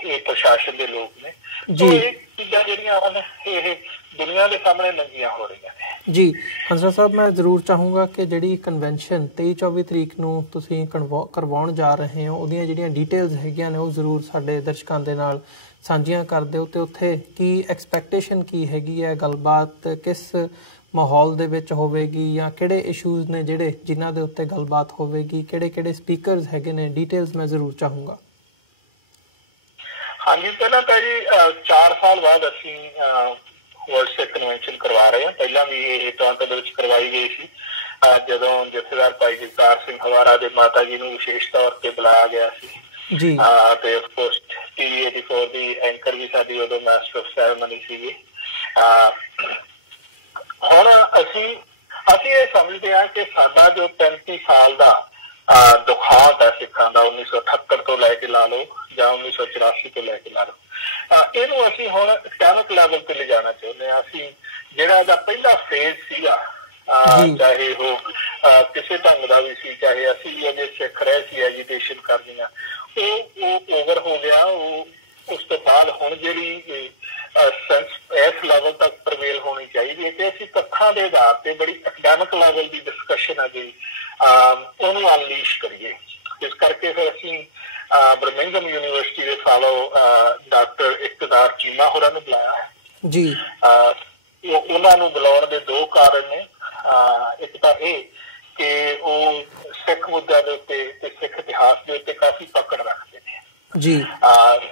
ਇਹ ਪ੍ਰਸ਼ਾਸਨ ਦੇ ਲੋਕ ਨੇ। ਇਹ ਚੀਜ਼ਾਂ ਜਿਹੜੀਆਂ ਹਨ ਇਹ ਦੁਨੀਆ ਦੇ ਸਾਹਮਣੇ ਨੰਗੀਆਂ ਹੋ ਰਹੀਆਂ ਨੇ। ਜੀ ਹੰਸਰਾਜ ਸਾਹਿਬ, ਮੈਂ ਜ਼ਰੂਰ ਚਾਹੂੰਗਾ ਕਿ ਜਿਹੜੀ ਕਨਵੈਨਸ਼ਨ 23-24 ਤਰੀਕ ਨੂੰ ਤੁਸੀਂ ਕਰਵਾਉਣ ਜਾ ਰਹੇ ਹੋ ਉਹਦੀਆਂ ਜਿਹੜੀਆਂ ਡਿਟੇਲਸ ਹੈਗੀਆਂ ਨੇ ਉਹ ਜ਼ਰੂਰ ਸਾਡੇ ਦਰਸ਼ਕਾਂ ਦੇ ਨਾਲ ਸਾਂਝੀਆਂ ਕਰ ਦਿਓ ਤੇ ਉੱਥੇ ਕੀ ਐਕਸਪੈਕਟੇਸ਼ਨ ਕੀ ਹੈਗੀ ਹੈ, ਗੱਲਬਾਤ ਕਿਸ ਮਾਹੌਲ ਦੇ ਵਿੱਚ ਹੋਵੇਗੀ ਜਾਂ ਕਿਹੜੇ ਇਸ਼ੂਜ਼ ਨੇ ਜਿਨ੍ਹਾਂ ਦੇ ਉੱਤੇ ਗੱਲਬਾਤ ਹੋਵੇਗੀ, ਕਿਹੜੇ ਸਪੀਕਰਸ ਹੈਗੇ ਨੇ, ਡਿਟੇਲਸ ਮੈਂ ਜ਼ਰੂਰ ਚਾਹੂੰਗਾ। ਹਾਂਜੀ, ਪਹਿਲਾਂ ਤਾਂ ਜੀ 4 ਸਾਲ ਬਾਅਦ ਅਸੀਂ ਵਰਲਡ ਸਿੱਖ ਕਨਵੈਨਸ਼ਨ ਕਰਵਾ ਰਹੇ ਹਾਂ। ਪਹਿਲਾਂ ਵੀ ਇਹ ਟੋਰਾਂਟੋ ਦੇ ਵਿੱਚ ਕਰਵਾਈ ਗਈ ਸੀ ਜਦੋਂ ਜਥੇਦਾਰ ਭਾਈ ਜਗਤਾਰ ਸਿੰਘ ਹਵਾਰਾ ਦੇ ਮਾਤਾ ਜੀ ਨੂੰ ਵਿਸ਼ੇਸ਼ ਤੌਰ ਤੇ ਬੁਲਾਇਆ ਗਿਆ ਸੀ ਜੀ। ਤੇ of course TV 84 the anchor ਵੀ ਸਾਡੀ ਉਦੋਂ ਮਾਸਟਰ ਆਫ ਸੈਰੇਮਨੀ ਸੀਗੀ। ਹੁਣ ਅਸੀਂ ਇਹ ਸਮਝਦੇ ਹਾਂ ਕਿ ਸਾਡਾ ਜੋ 35 ਸਾਲ ਦਾ ਦੁਖਾਂਤ ਹੈ ਸਿੱਖਾਂ ਦਾ 1978 ਤੋਂ ਲੈ ਕੇ ਲਾ ਲਓ ਜਾਂ 1984 ਤੋਂ ਲੈ ਕੇ ਲਾ ਲਓ, ਇਹਨੂੰ ਅਸੀਂ ਹੁਣ ਅਕੈਡਮਿਕ ਲੈਵਲ ਤੇ ਲਿਜਾਣਾ ਚਾਹੁੰਦੇ ਹਾਂ। ਅਸੀਂ ਜਿਹੜਾ ਇਹਦਾ ਪਹਿਲਾ ਫੇਜ਼ ਸੀਗਾ, ਚਾਹੇ ਉਹ ਕਿਸੇ ਢੰਗ ਦਾ ਵੀ ਸੀ, ਚਾਹੇ ਅਸੀਂ ਵੀ ਅਜੇ ਸਿੱਖ ਰਹੇ ਸੀ ਐਜੂਕੇਸ਼ਨ ਕਰਨੀਆਂ, ਉਹ ਓਵਰ ਹੋ ਗਿਆ। ਉਸ ਤੋਂ ਬਾਅਦ ਹੁਣ ਜਿਹੜੀ ਇਸ ਲੈਵਲ ਤੱਕ ਪ੍ਰਵੇਲ ਹੋਣੀ ਚਾਹੀਦੀ ਹੈ ਕਿ ਅਸੀਂ ਤੱਥਾਂ ਦੇ ਆਧਾਰ ਤੇ ਬੜੀ ਅਕੈਡਮਿਕ ਲੈਵਲ ਦੀ ਡਿਸਕਸ਼ਨ ਹੈ ਜਿਹੜੀ ਉਹਨੂੰ ਅਨਲੀਸ਼ ਕਰੀਏ। ਇਸ ਕਰਕੇ ਫਿਰ ਅਸੀਂ ਬਰਮਿੰਘਮ ਯੂਨੀਵਰਸਿਟੀ ਦੇ ਫੈਲੋ ਡਾਕਟਰ ਇਕਤਦਾਰ ਚੀਮਾ ਹੋਰਾਂ ਨੂੰ ਬੁਲਾਇਆ ਹੈ ਜੀ। ਉਹਨਾਂ ਨੂੰ ਬੁਲਾਉਣ ਦੇ 2 ਕਾਰਨ ਨੇ। ਇੱਕ ਤਾਂ ਇਹ ਕਿ ਉਹ ਸਿੱਖ ਮੁੱਦਿਆਂ ਦੇ ਉੱਤੇ ਤੇ ਸਿੱਖ ਇਤਿਹਾਸ ਦੇ ਉੱਤੇ ਕਾਫੀ ਪਕੜ ਰੱਖਦੇ ਨੇ ਜੀ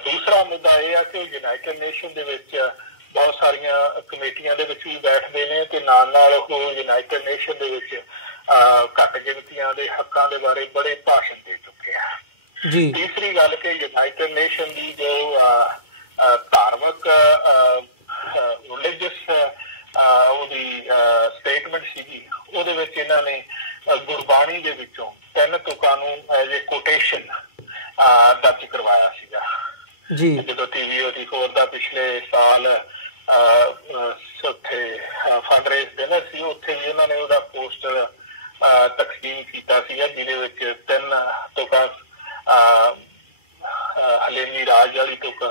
ਦੂਸਰਾ ਮੁੱਦਾ ਇਹ ਆ ਕਿ ਯੂਨਾਈਟਿਡ ਨੇਸ਼ਨ ਦੇ ਵਿੱਚ ਬਹੁਤ ਸਾਰੀਆਂ ਕਮੇਟੀਆਂ ਦੇ ਵਿੱਚ ਵੀ ਬੈਠਦੇ ਨੇ ਤੇ ਨਾਲ ਨਾਲ ਉਹ ਯੂਨਾਈਟਿਡ ਨੇਸ਼ਨ ਦੇ ਵਿੱਚ ਘੱਟ ਗਿਣਤੀਆਂ ਦੇ ਹੱਕਾਂ ਦੇ ਬਾਰੇ ਬੜੇ ਭਾਸ਼ਣ ਦੇ ਚੁੱਕੇ ਆ। ਜੀ ਤੀਸਰੀ ਗੱਲ ਕਿ ਯੂਨਾਈਟਿਡ ਨੇਸ਼ਨ ਦੀ ਜੋ ਧਾਰਮਿਕ ਰਿਲੀਜੀਅਸ ਉਹਦੀ ਸਟੇਟਮੈਂਟ ਸੀਗੀ, ਉਹਦੇ ਵਿੱਚ ਇਹਨਾਂ ਨੇ ਗੁਰਬਾਣੀ ਦੇ ਵਿੱਚੋਂ 3 ਤੁਕਾਂ ਨੂੰ ਐਜ਼ ਏ ਕੋਟੇਸ਼ਨ ਦਰਜ ਕਰਵਾਇਆ ਸੀਗਾ। ਜੀ ਜਦੋਂ TV84 ਦਾ ਪਿਛਲੇ ਸਾਲ ਉੱਥੇ ਫੰਡ ਰੇਜ਼ ਡਿਨਰ ਸੀ, ਉੱਥੇ ਵੀ ਉਹਨਾਂ ਨੇ ਉਹਦਾ ਪੋਸਟਰ ਤਕਸੀਮ ਕੀਤਾ ਸੀਗਾ, ਜਿਹਦੇ ਵਿੱਚ 3 ਤੁਕਾਂ ਹਲੇਮੀ ਰਾਜ ਵਾਲੀ ਤੁਕ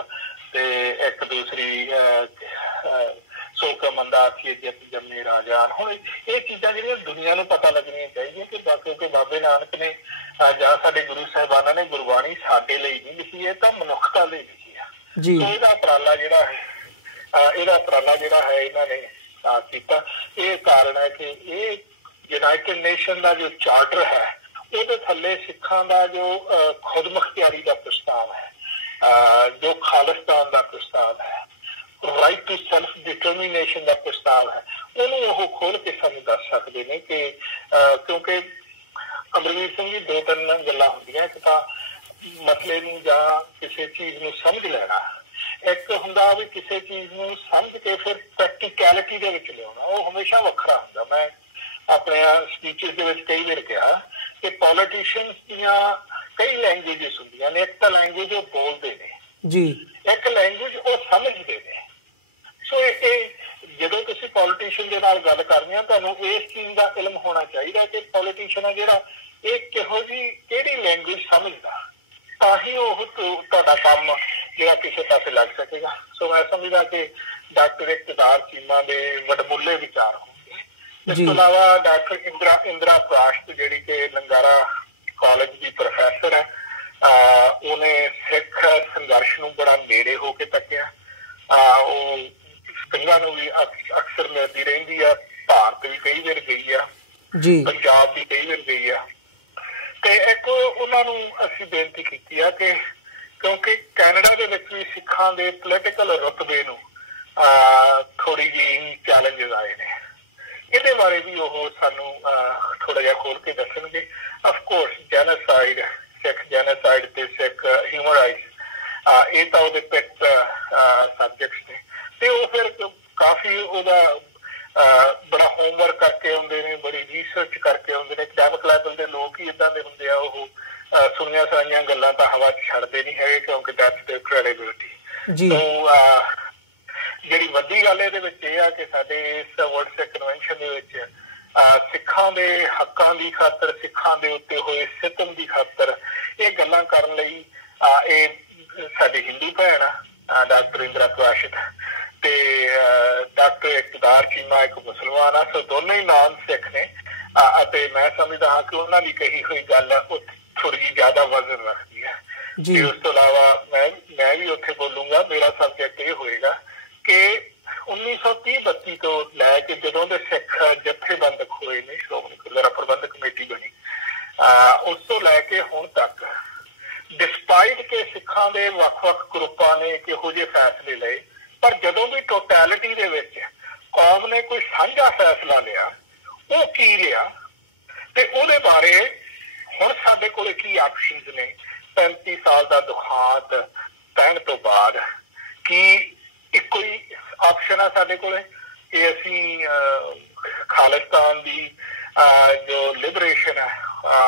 ਤੇ ਇੱਕ ਦੂਸਰੀ ਸੋਕ ਮੰਦਾ ਆਖੀਏ ਜਿੱਤ ਜੰਮੇ ਰਾਜਾਨ। ਹੁਣ ਇਹ ਚੀਜ਼ਾਂ ਜਿਹੜੀਆਂ ਦੁਨੀਆ ਨੂੰ ਪਤਾ ਲੱਗਣੀਆਂ ਚਾਹੀਦੀਆਂ ਕਿ ਕਿਉਂਕਿ ਬਾਬੇ ਨਾਨਕ ਨੇ ਜਾਂ ਸਾਡੇ ਗੁਰੂ ਸਾਹਿਬਾਨਾਂ ਨੇ ਗੁਰਬਾਣੀ ਸਾਡੇ ਲਈ ਨਹੀਂ ਲਿਖੀ ਹੈ, ਤਾਂ ਮਨੁੱਖਤਾ ਲਈ ਲਿਖੀ ਆ। ਇਹਦਾ ਉਪਰਾਲਾ ਜਿਹੜਾ ਹੈ ਇਹਨਾਂ ਨੇ ਕੀਤਾ। ਇਹ ਕਾਰਨ ਹੈ ਕਿ ਇਹ ਯੂਨਾਈਟਿਡ ਨੇਸ਼ਨ ਦਾ ਜੋ ਚਾਰਟਰ ਹੈ ਉਹਦੇ ਥੱਲੇ ਸਿੱਖਾਂ ਦਾ ਜੋ ਖੁਦਮੁਖਤਿਆਰੀ ਦਾ ਪ੍ਰਸਤਾਵ ਹੈ, ਜੋ ਖਾਲਿਸਤਾਨ ਦਾ ਪ੍ਰਸਤਾਵ ਹੈ, ਰਾਈਟ ਟੂ ਸੈਲਫ ਡਿਟਰਮੀਨੇਸ਼ਨ ਦਾ ਪ੍ਰਸਤਾਵ ਹੈ, ਉਹਨੂੰ ਉਹ ਖੋਲ ਕੇ ਸਾਨੂੰ ਦੱਸ ਸਕਦੇ ਨੇ ਕਿ ਕਿਉਂਕਿ ਅਮਰਵੀਰ ਸਿੰਘ ਜੀ 2-3 ਗੱਲਾਂ ਹੁੰਦੀਆਂ। ਇੱਕ ਤਾਂ ਮਸਲੇ ਨੂੰ ਜਾਂ ਕਿਸੇ ਚੀਜ਼ ਨੂੰ ਸਮਝ ਲੈਣਾ, ਇੱਕ ਹੁੰਦਾ ਵੀ ਕਿਸੇ ਚੀਜ਼ ਨੂੰ ਸਮਝ ਕੇ ਫਿਰ ਪ੍ਰੈਕਟੀਕੈਲਿਟੀ ਦੇ ਵਿੱਚ ਲਿਆਉਣਾ, ਉਹ ਹਮੇਸ਼ਾ ਵੱਖਰਾ ਹੁੰਦਾ। ਮੈਂ ਆਪਣੇ ਸਪੀਚਸ ਦੇ ਵਿੱਚ ਕਈ ਵਾਰ ਕਿਹਾ ਕਿ ਪੋਲੀਟੀਸ਼ੀਅਨਸ ਦੀਆਂ ਕਈ ਲੈਂਗੁਏਜਸ ਹੁੰਦੀਆਂ ਨੇ। ਇੱਕ ਤਾਂ ਲੈਂਗੁਏਜ ਉਹ ਬੋਲਦੇ ਨੇ ਜੀ, ਇੱਕ ਲੈਂਗੁਏਜ ਉਹ ਸਮਝਦੇ ਨੇ। ਸੋ ਇਹ ਜਦੋਂ ਤੁਸੀਂ ਪੋਲੀਟੀਸ਼ੀਅਨ ਦੇ ਨਾਲ ਗੱਲ ਕਰਨੀ ਆ, ਤੁਹਾਨੂੰ ਇਸ ਚੀਜ਼ ਦਾ ਇਲਮ ਹੋਣਾ ਚਾਹੀਦਾ ਕਿ ਪੋਲੀਟੀਸ਼ੀਅਨ ਆ ਜਿਹੜਾ ਇਹ ਕਿਹੜੀ ਲੈਂਗੁਏਜ ਸਮਝਦਾ, ਤਾਂ ਹੀ ਉਹ ਤੁਹਾਡਾ ਕੰਮ ਜਿਹੜਾ ਕਿਸੇ ਪਾਸੇ ਲੱਗ ਸਕੇਗਾ। ਸੋ ਮੈਂ ਸਮਝਦਾ ਕਿ ਡਾਕਟਰ ਇਕਤਦਾਰ ਚੀਮਾ ਦੇ ਵਡਮੁੱਲੇ ਵਿਚਾਰ ਹੋਣਗੇ। ਇਸ ਤੋਂ ਇਲਾਵਾ ਡਾਕਟਰ ਇੰਦਰਾ ਪ੍ਰਾਸ਼ਤ ਜਿਹੜੀ ਕਿ ਲੰਗਾਰਾ ਕਾਲਜ ਦੀ ਪ੍ਰੋਫੈਸਰ ਹੈ, ਉਹਨੇ ਸਿੱਖ ਸੰਘਰਸ਼ ਨੂੰ ਬੜਾ ਨੇੜੇ ਹੋ ਕੇ ਤੱਕਿਆ। ਉਹ ਸਿੰਘਾਂ ਨੂੰ ਵੀ ਅਕਸਰ ਮਿਲਦੀ ਰਹਿੰਦੀ ਆ, ਭਾਰਤ ਵੀ ਕਈ ਵਾਰ ਗਈ ਆ, ਪੰਜਾਬ ਵੀ ਕਈ ਵਾਰ ਗਈ ਆ। ਤੇ ਇੱਕ ਉਹਨਾਂ ਨੂੰ ਅਸੀਂ ਬੇਨਤੀ ਕੀਤੀ ਆ ਕਿ ਕਿਉਂਕਿ ਕੈਨੇਡਾ ਦੇ ਵਿੱਚ ਵੀ ਸਿੱਖਾਂ ਦੇ ਪੋਲੀਟੀਕਲ ਰੁਤਬੇ ਨੂੰ ਥੋੜੀ ਜਿਹੀ ਚੈਲੰਜਸ ਆਏ ਨੇ, ਇਹਦੇ ਬਾਰੇ ਵੀ ਉਹ ਸਾਨੂੰ ਥੋੜਾ ਜਿਹਾ ਖੋਲ ਕੇ ਦੱਸਣਗੇ। ਅਫਕੋਰਸ ਜੈਨੋਸਾਈਡ, ਸਿੱਖ ਜੈਨੋਸਾਈਡ ਤੇ ਸਿੱਖ ਹਿਊਮਨ ਰਾਈਟਸ, ਇਹ ਤਾਂ ਉਹਦੇ ਪਿੱਟ ਸਬਜੈਕਟਸ ਨੇ ਤੇ ਉਹ ਫਿਰ ਕਾਫੀ ਉਹਦਾ ਬੜਾ ਹੋਮਵਰਕ ਕਰਕੇ ਆਉਂਦੇ ਨੇ, ਬੜੀ ਰਿਸਰਚ ਕਰਕੇ ਆਉਂਦੇ ਨੇ। ਅਕੈਡਮਿਕ ਲੈਵਲ ਦੇ ਲੋਕ ਹੀ ਏਦਾਂ ਦੇ ਹੁੰਦੇ ਆ, ਉਹ ਸੁਣੀਆਂ ਸੁਣਾਈਆਂ ਗੱਲਾਂ ਤਾਂ ਹਵਾ 'ਚ ਛੱਡਦੇ ਨਹੀਂ ਹੈਗੇ ਕਿਉਂਕਿ ਦੈਟਸ ਦੇਅਰ ਕ੍ਰੈਡੀਬਿਲਿਟੀ। ਜਿਹੜੀ ਵੱਡੀ ਗੱਲ ਇਹਦੇ ਵਿੱਚ ਇਹ ਆ ਕਿ ਸਾਡੇ ਇਸ ਵਰਲਡ ਸਿੱਖ ਕਨਵੈਨਸ਼ਨ ਦੇ ਵਿੱਚ ਸਿੱਖਾਂ ਦੇ ਹੱਕਾਂ ਦੀ ਖਾਤਰ, ਸਿੱਖਾਂ ਦੇ ਉੱਤੇ ਹੋਏ ਸਿਤਮ ਦੀ ਖਾਤਰ ਇਹ ਗੱਲਾਂ ਕਰਨ ਲਈ ਇਹ ਸਾਡੀ ਹਿੰਦੂ ਭੈਣ ਆ ਡਾਕਟਰ ਇੰਦਰਾ ਪ੍ਰਾਸ਼ਤ ਤੇ ਡਾਕਟਰ ਇਕਤਦਾਰ ਚੀਮਾ ਇੱਕ ਮੁਸਲਮਾਨ ਆ। ਸੋ ਦੋਨੋਂ ਹੀ ਨਾਮ ਸਿੱਖ ਨੇ ਅਤੇ ਮੈਂ ਸਮਝਦਾ ਹਾਂ ਕਿ ਉਹਨਾਂ ਦੀ ਕਹੀ ਹੋਈ ਗੱਲ ਉਹ ਥੋੜੀ ਜਿਹੀ ਜ਼ਿਆਦਾ ਵਜ਼ਨ ਰੱਖਦੀ ਹੈ। ਤੇ ਉਸ ਤੋਂ ਇਲਾਵਾ ਮੈਂ ਵੀ ਉੱਥੇ ਬੋਲੂੰਗਾ। ਮੇਰਾ ਸਬਜੈਕਟ ਇਹ ਹੋਏਗਾ ਕਿ 1930-32 ਤੋਂ ਲੈ ਕੇ ਜਦੋਂ ਦੇ ਸਿੱਖ ਜਥੇਬੰਦਕ ਹੋਏ ਨੇ, ਸ਼੍ਰੋਮਣੀ ਗੁਰਦੁਆਰਾ ਪ੍ਰਬੰਧਕ ਕਮੇਟੀ ਬਣੀ, ਉਸ ਤੋਂ ਲੈ ਕੇ ਹੁਣ ਤੱਕ ਡਿਸਪਾਈਟ ਕਿ ਸਿੱਖਾਂ ਦੇ ਵੱਖ-ਵੱਖ ਗਰੁੱਪਾਂ ਨੇ ਕਿਹੋ ਜਿਹੇ ਫੈਸਲੇ ਲਏ, ਪਰ ਜਦੋਂ ਵੀ ਟੋਟੈਲਿਟੀ ਦੇ ਵਿੱਚ ਕੌਮ ਨੇ ਕੋਈ ਸਾਂਝਾ ਫੈਸਲਾ ਲਿਆ, ਉਹ ਕੀ ਲਿਆ ਤੇ ਉਹਦੇ ਬਾਰੇ ਹੁਣ ਸਾਡੇ ਕੋਲ ਕੀ ਆਪਸ਼ਨਸ ਨੇ 35 ਸਾਲ ਦਾ ਦੁਖਾਂਤ ਪੈਣ ਤੋਂ ਬਾਅਦ। ਕੀ ਇੱਕੋ ਹੀ ਆਪਸ਼ਨ ਆ ਸਾਡੇ ਕੋਲ ਕਿ ਅਸੀਂ ਖਾਲਿਸਤਾਨ ਦੀ ਜੋ ਲਿਬਰੇਸ਼ਨ ਹੈ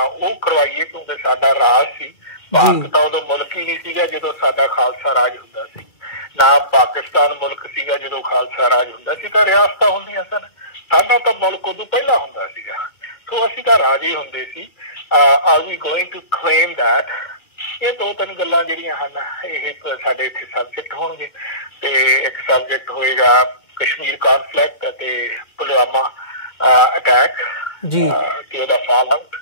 ਉਹ ਕਰਵਾਈਏ, ਕਿਉਂਕਿ ਸਾਡਾ ਰਾਜ ਸੀ। ਭਾਰਤ ਤਾਂ ਉਦੋਂ ਮੁਲਕ ਹੀ ਨਹੀਂ ਸੀਗਾ ਜਦੋਂ ਸਾਡਾ ਖਾਲਸਾ ਰਾਜ ਹੁੰਦਾ ਸੀ, ਨਾ ਪਾਕਿਸਤਾਨ ਮੁਲਕ ਸੀਗਾ ਜਦੋਂ ਖਾਲਸਾ ਰਾਜ ਹੁੰਦਾ ਸੀ, ਤਾਂ ਰਿਆਸਤਾਂ ਹੁੰਦੀਆਂ ਸਨ। ਸਾਡਾ ਤਾਂ ਮੁਲਕ ਉਦੋਂ ਪਹਿਲਾਂ ਹੁੰਦਾ ਸੀਗਾ, ਸੋ ਅਸੀਂ ਤਾਂ ਰਾਜ ਹੀ ਹੁੰਦੇ ਸੀ। Are we going to claim that? ਇਹ 2-3 ਗੱਲਾਂ ਜਿਹੜੀਆਂ ਹਨ ਇਹ ਸਾਡੇ ਇੱਥੇ ਸਬਜੈਕਟ ਹੋਣਗੇ। ਤੇ ਇੱਕ ਸਬਜੈਕਟ ਹੋਏਗਾ ਕਸ਼ਮੀਰ ਕੌਨਫਲਿਕਟ ਅਤੇ ਪੁਲਵਾਮਾ ਅਟੈਕ ਤੇ ਉਹਦਾ ਫਾਲ ਆਊਟ।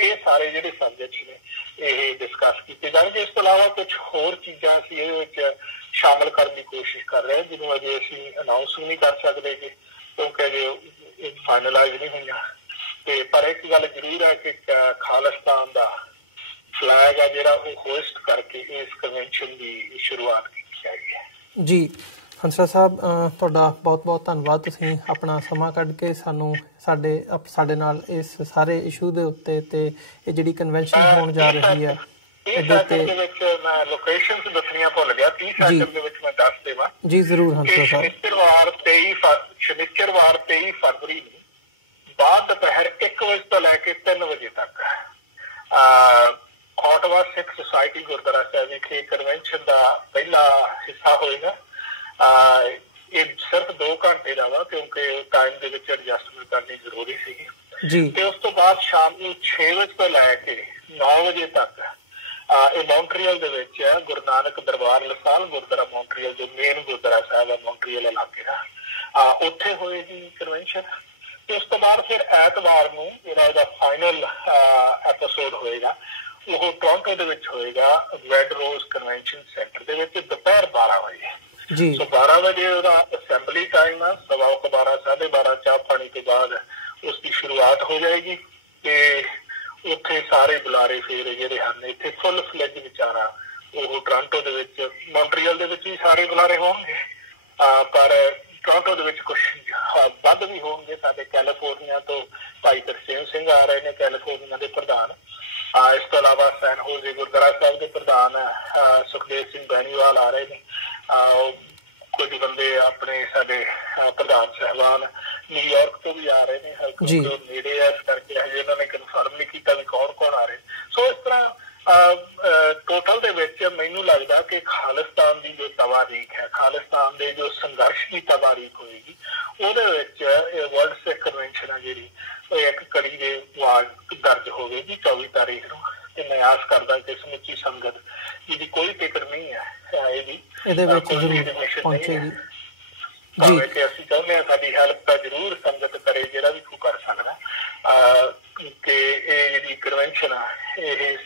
ਇਹ ਸਾਰੇ ਜਿਹੜੇ ਸਬਜੈਕਟਸ ਨੇ ਇਹ ਡਿਸਕਸ ਕੀਤੇ ਜਾਣਗੇ। ਇਸ ਤੋਂ ਇਲਾਵਾ ਕੁਝ ਹੋਰ ਚੀਜ਼ਾਂ ਅਸੀਂ ਇਹਦੇ ਵਿੱਚ ਸ਼ਾਮਲ ਕਰਨ ਦੀ ਕੋਸ਼ਿਸ਼ ਕਰ ਰਹੇ ਹਾਂ, ਜਿਹਨੂੰ ਅਜੇ ਅਸੀਂ ਅਨਾਊਂਸ ਵੀ ਨਹੀਂ ਕਰ ਸਕਦੇ ਕਿਉਂਕਿ ਅਜੇ ਫਾਈਨਲਾਈਜ਼ ਨਹੀਂ ਹੋਈਆਂ। ਤੇ ਪਰ ਇੱਕ ਗੱਲ ਜ਼ਰੂਰ ਹੈ ਕਿ ਖਾਲਿਸਤਾਨ ਦਾ ਫਲੈਗ ਆ ਜਿਹੜਾ ਉਹ ਹੋਸਟ ਕਰਕੇ ਇਸ ਕਨਵੈਨਸ਼ਨ ਦੀ ਸ਼ੁਰੂਆਤ ਕੀਤੀ ਗਈ ਹੈ। ਜੀ ਹੰਸਰਾਜ ਸਾਹਿਬ, ਤੁਹਾਡਾ ਬਹੁਤ-ਬਹੁਤ ਧੰਨਵਾਦ। ਤੁਸੀਂ ਆਪਣਾ ਸਮਾਂ ਕੱਢ ਕੇ ਸਾਨੂੰ ਸਾਡੇ ਨਾਲ ਇਸ ਸਾਰੇ ਇਸ਼ੂ ਦੇ ਉੱਤੇ ਤੇ ਇਹ ਜਿਹੜੀ ਕਨਵੈਨਸ਼ਨ ਹੋਣ ਜਾ ਰਹੀ ਹੈ ਇਹਦੇ ਤੇ ਲੋਕੇਸ਼ਨਸ ਦੱਸਣੀਆਂ ਭੁੱਲ ਗਿਆ। 30 ਸੈਕਿੰਡ ਦੇ ਵਿੱਚ ਮੈਂ ਦੱਸ ਦੇਵਾਂ। ਜੀ ਜ਼ਰੂਰ ਹੰਸਰਾਜ ਸਾਹਿਬ। ਸ਼ਨੀਚਰਵਾਰ 23 ਫਰਵਰੀ ਨੂੰ ਬਾਅਦ ਦੁਪਹਿਰ 1 ਵਜੇ ਤੋਂ ਲੈ ਕੇ 3 ਵਜੇ ਤੱਕ ਔਟਵਾ ਸਿੱਖ ਸੁਸਾਇਟੀ ਗੁਰਦੁਆਰਾ ਸਾਹਿਬ ਵਿਖੇ ਕਨਵੈਨਸ਼ਨ ਦਾ ਪਹਿਲਾ ਹਿੱਸਾ ਹੋਏਗਾ। ਇਹ ਸਿਰਫ 2 ਘੰਟੇ ਦਾ ਵਾ ਕਿਉਂਕਿ ਟਾਈਮ ਦੇ ਵਿੱਚ ਐਡਜਸਟਮੈਂਟ ਕਰਨੀ ਜ਼ਰੂਰੀ ਸੀਗੀ। ਤੇ ਉਸ ਤੋਂ ਬਾਅਦ ਸ਼ਾਮ ਨੂੰ 6 ਵਜੇ ਤੋਂ ਲੈ ਕੇ 9 ਵਜੇ ਤੱਕ ਇਹ ਮੌਂਟਰੀਅਲ ਦੇ ਵਿੱਚ ਗੁਰੂ ਨਾਨਕ ਦਰਬਾਰ ਲਸਾਲ ਗੁਰਦੁਆਰਾ ਮੌਂਟਰੀਅਲ ਜੋ ਮੇਨ ਗੁਰਦੁਆਰਾ ਸਾਹਿਬ ਹੈ ਮੌਂਟਰੀਅਲ ਇਲਾਕੇ ਦਾ, ਉੱਥੇ ਹੋਏਗੀ ਕਨਵੈਨਸ਼ਨ। ਤੇ ਉਸ ਤੋਂ ਬਾਅਦ ਫਿਰ ਐਤਵਾਰ ਨੂੰ ਇਹਦਾ ਫਾਈਨਲ ਐਪੀਸੋਡ ਹੋਏਗਾ, ਉਹ ਟੋਰਾਂਟੋ ਦੇ ਵਿੱਚ ਹੋਏਗਾ ਰੈੱਡ ਰੋਜ਼ ਕਨਵੈਨਸ਼ਨ ਸੈਂਟਰ ਦੇ ਵਿੱਚ ਦੁਪਹਿਰ 12 ਵਜੇ। ਸੋ 12 ਵਜੇ ਉਹਦਾ ਅਸੈਂਬਲੀ ਟਾਈਮ ਆ, 12:15 12:30 ਚਾਹ ਪਾਣੀ ਤੋਂ ਬਾਅਦ ਉਸ ਦੀ ਸ਼ੁਰੂਆਤ ਹੋ ਜਾਏਗੀ। ਤੇ ਉੱਥੇ ਸਾਰੇ ਬੁਲਾਰੇ ਫੇਰ ਜਿਹੜੇ ਹਨ ਇੱਥੇ ਫੁੱਲ ਫਲੈਜ ਵਿਚਾਰਾ ਉਹ ਟੋਰਾਂਟੋ ਦੇ ਵਿੱਚ, ਮੌਂਟਰੀਅਲ ਦੇ ਵਿੱਚ ਵੀ ਸਾਰੇ ਬੁਲਾਰੇ ਹੋਣਗੇ, ਪਰ ਟੋਰਾਂਟੋ ਦੇ ਵਿੱਚ ਕੁਛ ਵੱਧ ਵੀ ਹੋਣਗੇ। ਸਾਡੇ ਕੈਲੀਫੋਰਨੀਆ ਤੋਂ ਭਾਈ ਤਰਸੇਮ ਸਿੰਘ ਆ ਰਹੇ ਨੇ, ਕੈਲੀਫੋਰਨੀਆ ਦੇ ਪ੍ਰਧਾਨ। ਇਸ ਤੋਂ ਇਲਾਵਾ ਸੈਨ ਹੋਜ਼ੇ ਗੁਰਦੁਆਰਾ ਸਾਹਿਬ ਦੇ ਪ੍ਰਧਾਨ ਸੁਖਦੇਵ ਸਿੰਘ ਬੈਨੀਵਾਲ ਆ ਰਹੇ ਨੇ। ਕੁਝ ਬੰਦੇ ਆਪਣੇ ਸਾਡੇ ਪ੍ਰਧਾਨ ਸਾਹਿਬਾਨ ਨਿਊਯਾਰਕ ਤੋਂ ਵੀ ਆ ਰਹੇ ਨੇ, ਨੇੜੇ ਆ, ਇਸ ਕਰਕੇ ਹਜੇ ਇਹਨਾਂ ਨੇ ਕਨਫਰਮ ਨਹੀਂ ਕੀਤਾ ਵੀ ਕੌਣ ਕੌਣ ਆ ਰਹੇ। ਸੋ ਇਸ ਤਰ੍ਹਾਂ ਟੋਟਲ ਦੇ ਵਿੱਚ ਮੈਨੂੰ ਲੱਗਦਾ ਕਿ ਖਾਲਿਸਤਾਨ ਦੀ ਜੋ ਤਵਾਰੀਖ ਹੈ, ਖਾਲਿਸਤਾਨ ਦੇ ਜੋ ਸੰਘਰਸ਼ ਦੀ ਤਵਾਰੀਖ ਹੋਏਗੀ, ਉਹਦੇ ਵਿੱਚ ਵਰਲਡ ਸਿੱਖ ਕਨਵੈਨਸ਼ਨ ਹੈ ਜਿਹੜੀ ਉਹ ਇੱਕ ਕੜੀ ਦੇ ਵਾਂਗ ਦਰਜ ਹੋਵੇਗੀ 24 ਤਾਰੀਖ ਨੂੰ। ਤੇ ਮੈਂ ਆਸ ਕਰਦਾ ਕਿ ਸਮੁੱਚੀ ਸੰਗਤ ਜਿਹਦੀ ਕੋਈ ਟਿਕਟ ਨਹੀਂ ਹੈ ਇਹਦੇ ਵਿੱਚ ਜ਼ਰੂਰ ਪਹੁੰਚੇਗੀ। ਭਾਵੇਂ ਕਿ ਅਸੀਂ ਚਾਹੁੰਦੇ ਹਾਂ ਸਾਡੀ ਹੈਲਪ ਤਾਂ ਜ਼ਰੂਰ ਸੰਗਤ ਕਰੇ, ਜਿਹੜਾ ਵੀ ਕੋਈ ਕਰ ਸਕਦਾ, ਕਿ ਇਹ ਜਿਹੜੀ ਕਨਵੈਨਸ਼ਨ ਆ ਇਹ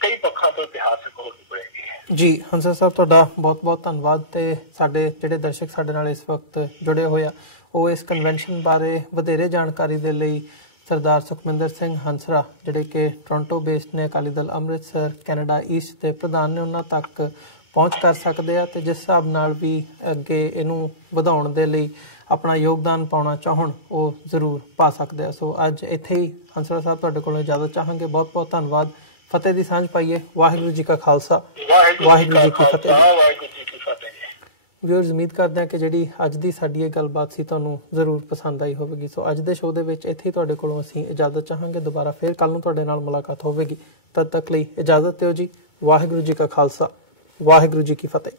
ਕਈ ਪੱਖਾਂ ਤੋਂ ਇਤਿਹਾਸਕ ਹੋ ਪਏਗੀ। ਜੀ ਹੰਸਰਾਜ ਸਾਹਿਬ, ਤੁਹਾਡਾ ਬਹੁਤ-ਬਹੁਤ ਧੰਨਵਾਦ। ਤੇ ਸਾਡੇ ਜਿਹੜੇ ਦਰਸ਼ਕ ਸਾਡੇ ਨਾਲ ਇਸ ਵਕਤ ਜੁੜੇ ਹੋਏ ਆ ਉਹ ਇਸ ਕਨਵੈਨਸ਼ਨ ਬਾਰੇ ਵਧੇਰੇ ਜਾਣਕਾਰੀ ਦੇ ਲਈ ਸਰਦਾਰ ਸੁਖਮਿੰਦਰ ਸਿੰਘ ਹੰਸਰਾ ਜਿਹੜੇ ਕਿ ਟੋਰਾਂਟੋ ਬੇਸਡ ਨੇ, ਅਕਾਲੀ ਦਲ ਅੰਮ੍ਰਿਤਸਰ ਕੈਨੇਡਾ ਈਸਟ ਦੇ ਪ੍ਰਧਾਨ ਨੇ, ਉਹਨਾਂ ਤੱਕ ਪਹੁੰਚ ਕਰ ਸਕਦੇ ਆ। ਤੇ ਜਿਸ ਹਿਸਾਬ ਨਾਲ ਵੀ ਅੱਗੇ ਇਹਨੂੰ ਵਧਾਉਣ ਦੇ ਲਈ ਆਪਣਾ ਯੋਗਦਾਨ ਪਾਉਣਾ ਚਾਹਣ ਉਹ ਜ਼ਰੂਰ ਪਾ ਸਕਦੇ ਆ। ਸੋ ਅੱਜ ਇੱਥੇ ਹੀ ਹੰਸਰਾ ਸਾਹਿਬ ਤੁਹਾਡੇ ਕੋਲੋਂ ਇਜਾਜ਼ਤ ਚਾਹਾਂਗੇ। ਬਹੁਤ-ਬਹੁਤ ਧੰਨਵਾਦ। ਫਤਿਹ ਦੀ ਸਾਂਝ ਪਾਈਏ। ਵਾਹਿਗੁਰੂ ਜੀ ਕਾ ਖਾਲਸਾ, ਵਾਹਿਗੁਰੂ ਜੀ ਕੀ ਫਤਿਹ। ਵਿਊਅਰਸ, ਉਮੀਦ ਕਰਦੇ ਹਾਂ ਕਿ ਜਿਹੜੀ ਅੱਜ ਦੀ ਸਾਡੀ ਇਹ ਗੱਲਬਾਤ ਸੀ ਤੁਹਾਨੂੰ ਜ਼ਰੂਰ ਪਸੰਦ ਆਈ ਹੋਵੇਗੀ। ਸੋ ਅੱਜ ਦੇ ਸ਼ੋਅ ਦੇ ਵਿੱਚ ਇੱਥੇ ਹੀ ਤੁਹਾਡੇ ਕੋਲੋਂ ਅਸੀਂ ਇਜਾਜ਼ਤ ਚਾਹਾਂਗੇ। ਦੁਬਾਰਾ ਫਿਰ ਕੱਲ ਨੂੰ ਤੁਹਾਡੇ ਨਾਲ ਮੁਲਾਕਾਤ ਹੋਵੇਗੀ। ਤਦ ਤੱਕ ਲਈ ਇਜਾਜ਼ਤ ਦਿਓ ਜੀ। ਵਾਹਿਗੁਰੂ ਜੀ ਕਾ ਖਾਲਸਾ, ਵਾਹਿਗੁਰੂ ਜੀ ਕੀ ਫਤਿਹ।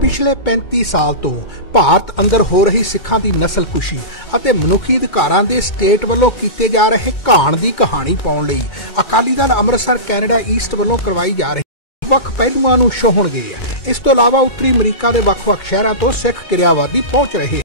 ਪਿਛਲੇ 35 ਸਾਲ ਤੋਂ ਭਾਰਤ ਅੰਦਰ ਹੋ ਰਹੀ ਸਿੱਖਾਂ ਦੀ ਨਸਲਕੁਸ਼ੀ ਅਤੇ ਮਨੁੱਖੀ ਅਧਿਕਾਰਾਂ ਦੇ ਸਟੇਟ ਵੱਲੋਂ ਕੀਤੇ ਜਾ ਰਹੇ ਘਾਣ ਦੀ ਕਹਾਣੀ ਪਾਉਣ ਲਈ ਅਕਾਲੀ ਦਲ ਅੰਮ੍ਰਿਤਸਰ ਕੈਨੇਡਾ ਈਸਟ ਵੱਲੋਂ ਕਰਵਾਈ ਜਾ ਰਹੀ ਵੱਖ ਪਹਿਲੂਆਂ ਨੂੰ ਛੋਹਣਗੇ। ਇਸ ਤੋਂ ਇਲਾਵਾ ਉੱਤਰੀ ਅਮਰੀਕਾ ਦੇ ਵੱਖ-ਵੱਖ ਸ਼ਹਿਰਾਂ ਤੋਂ ਸਿੱਖ ਕਿਰਿਆਵਾਦੀ ਪਹੁੰਚ ਰਹੇ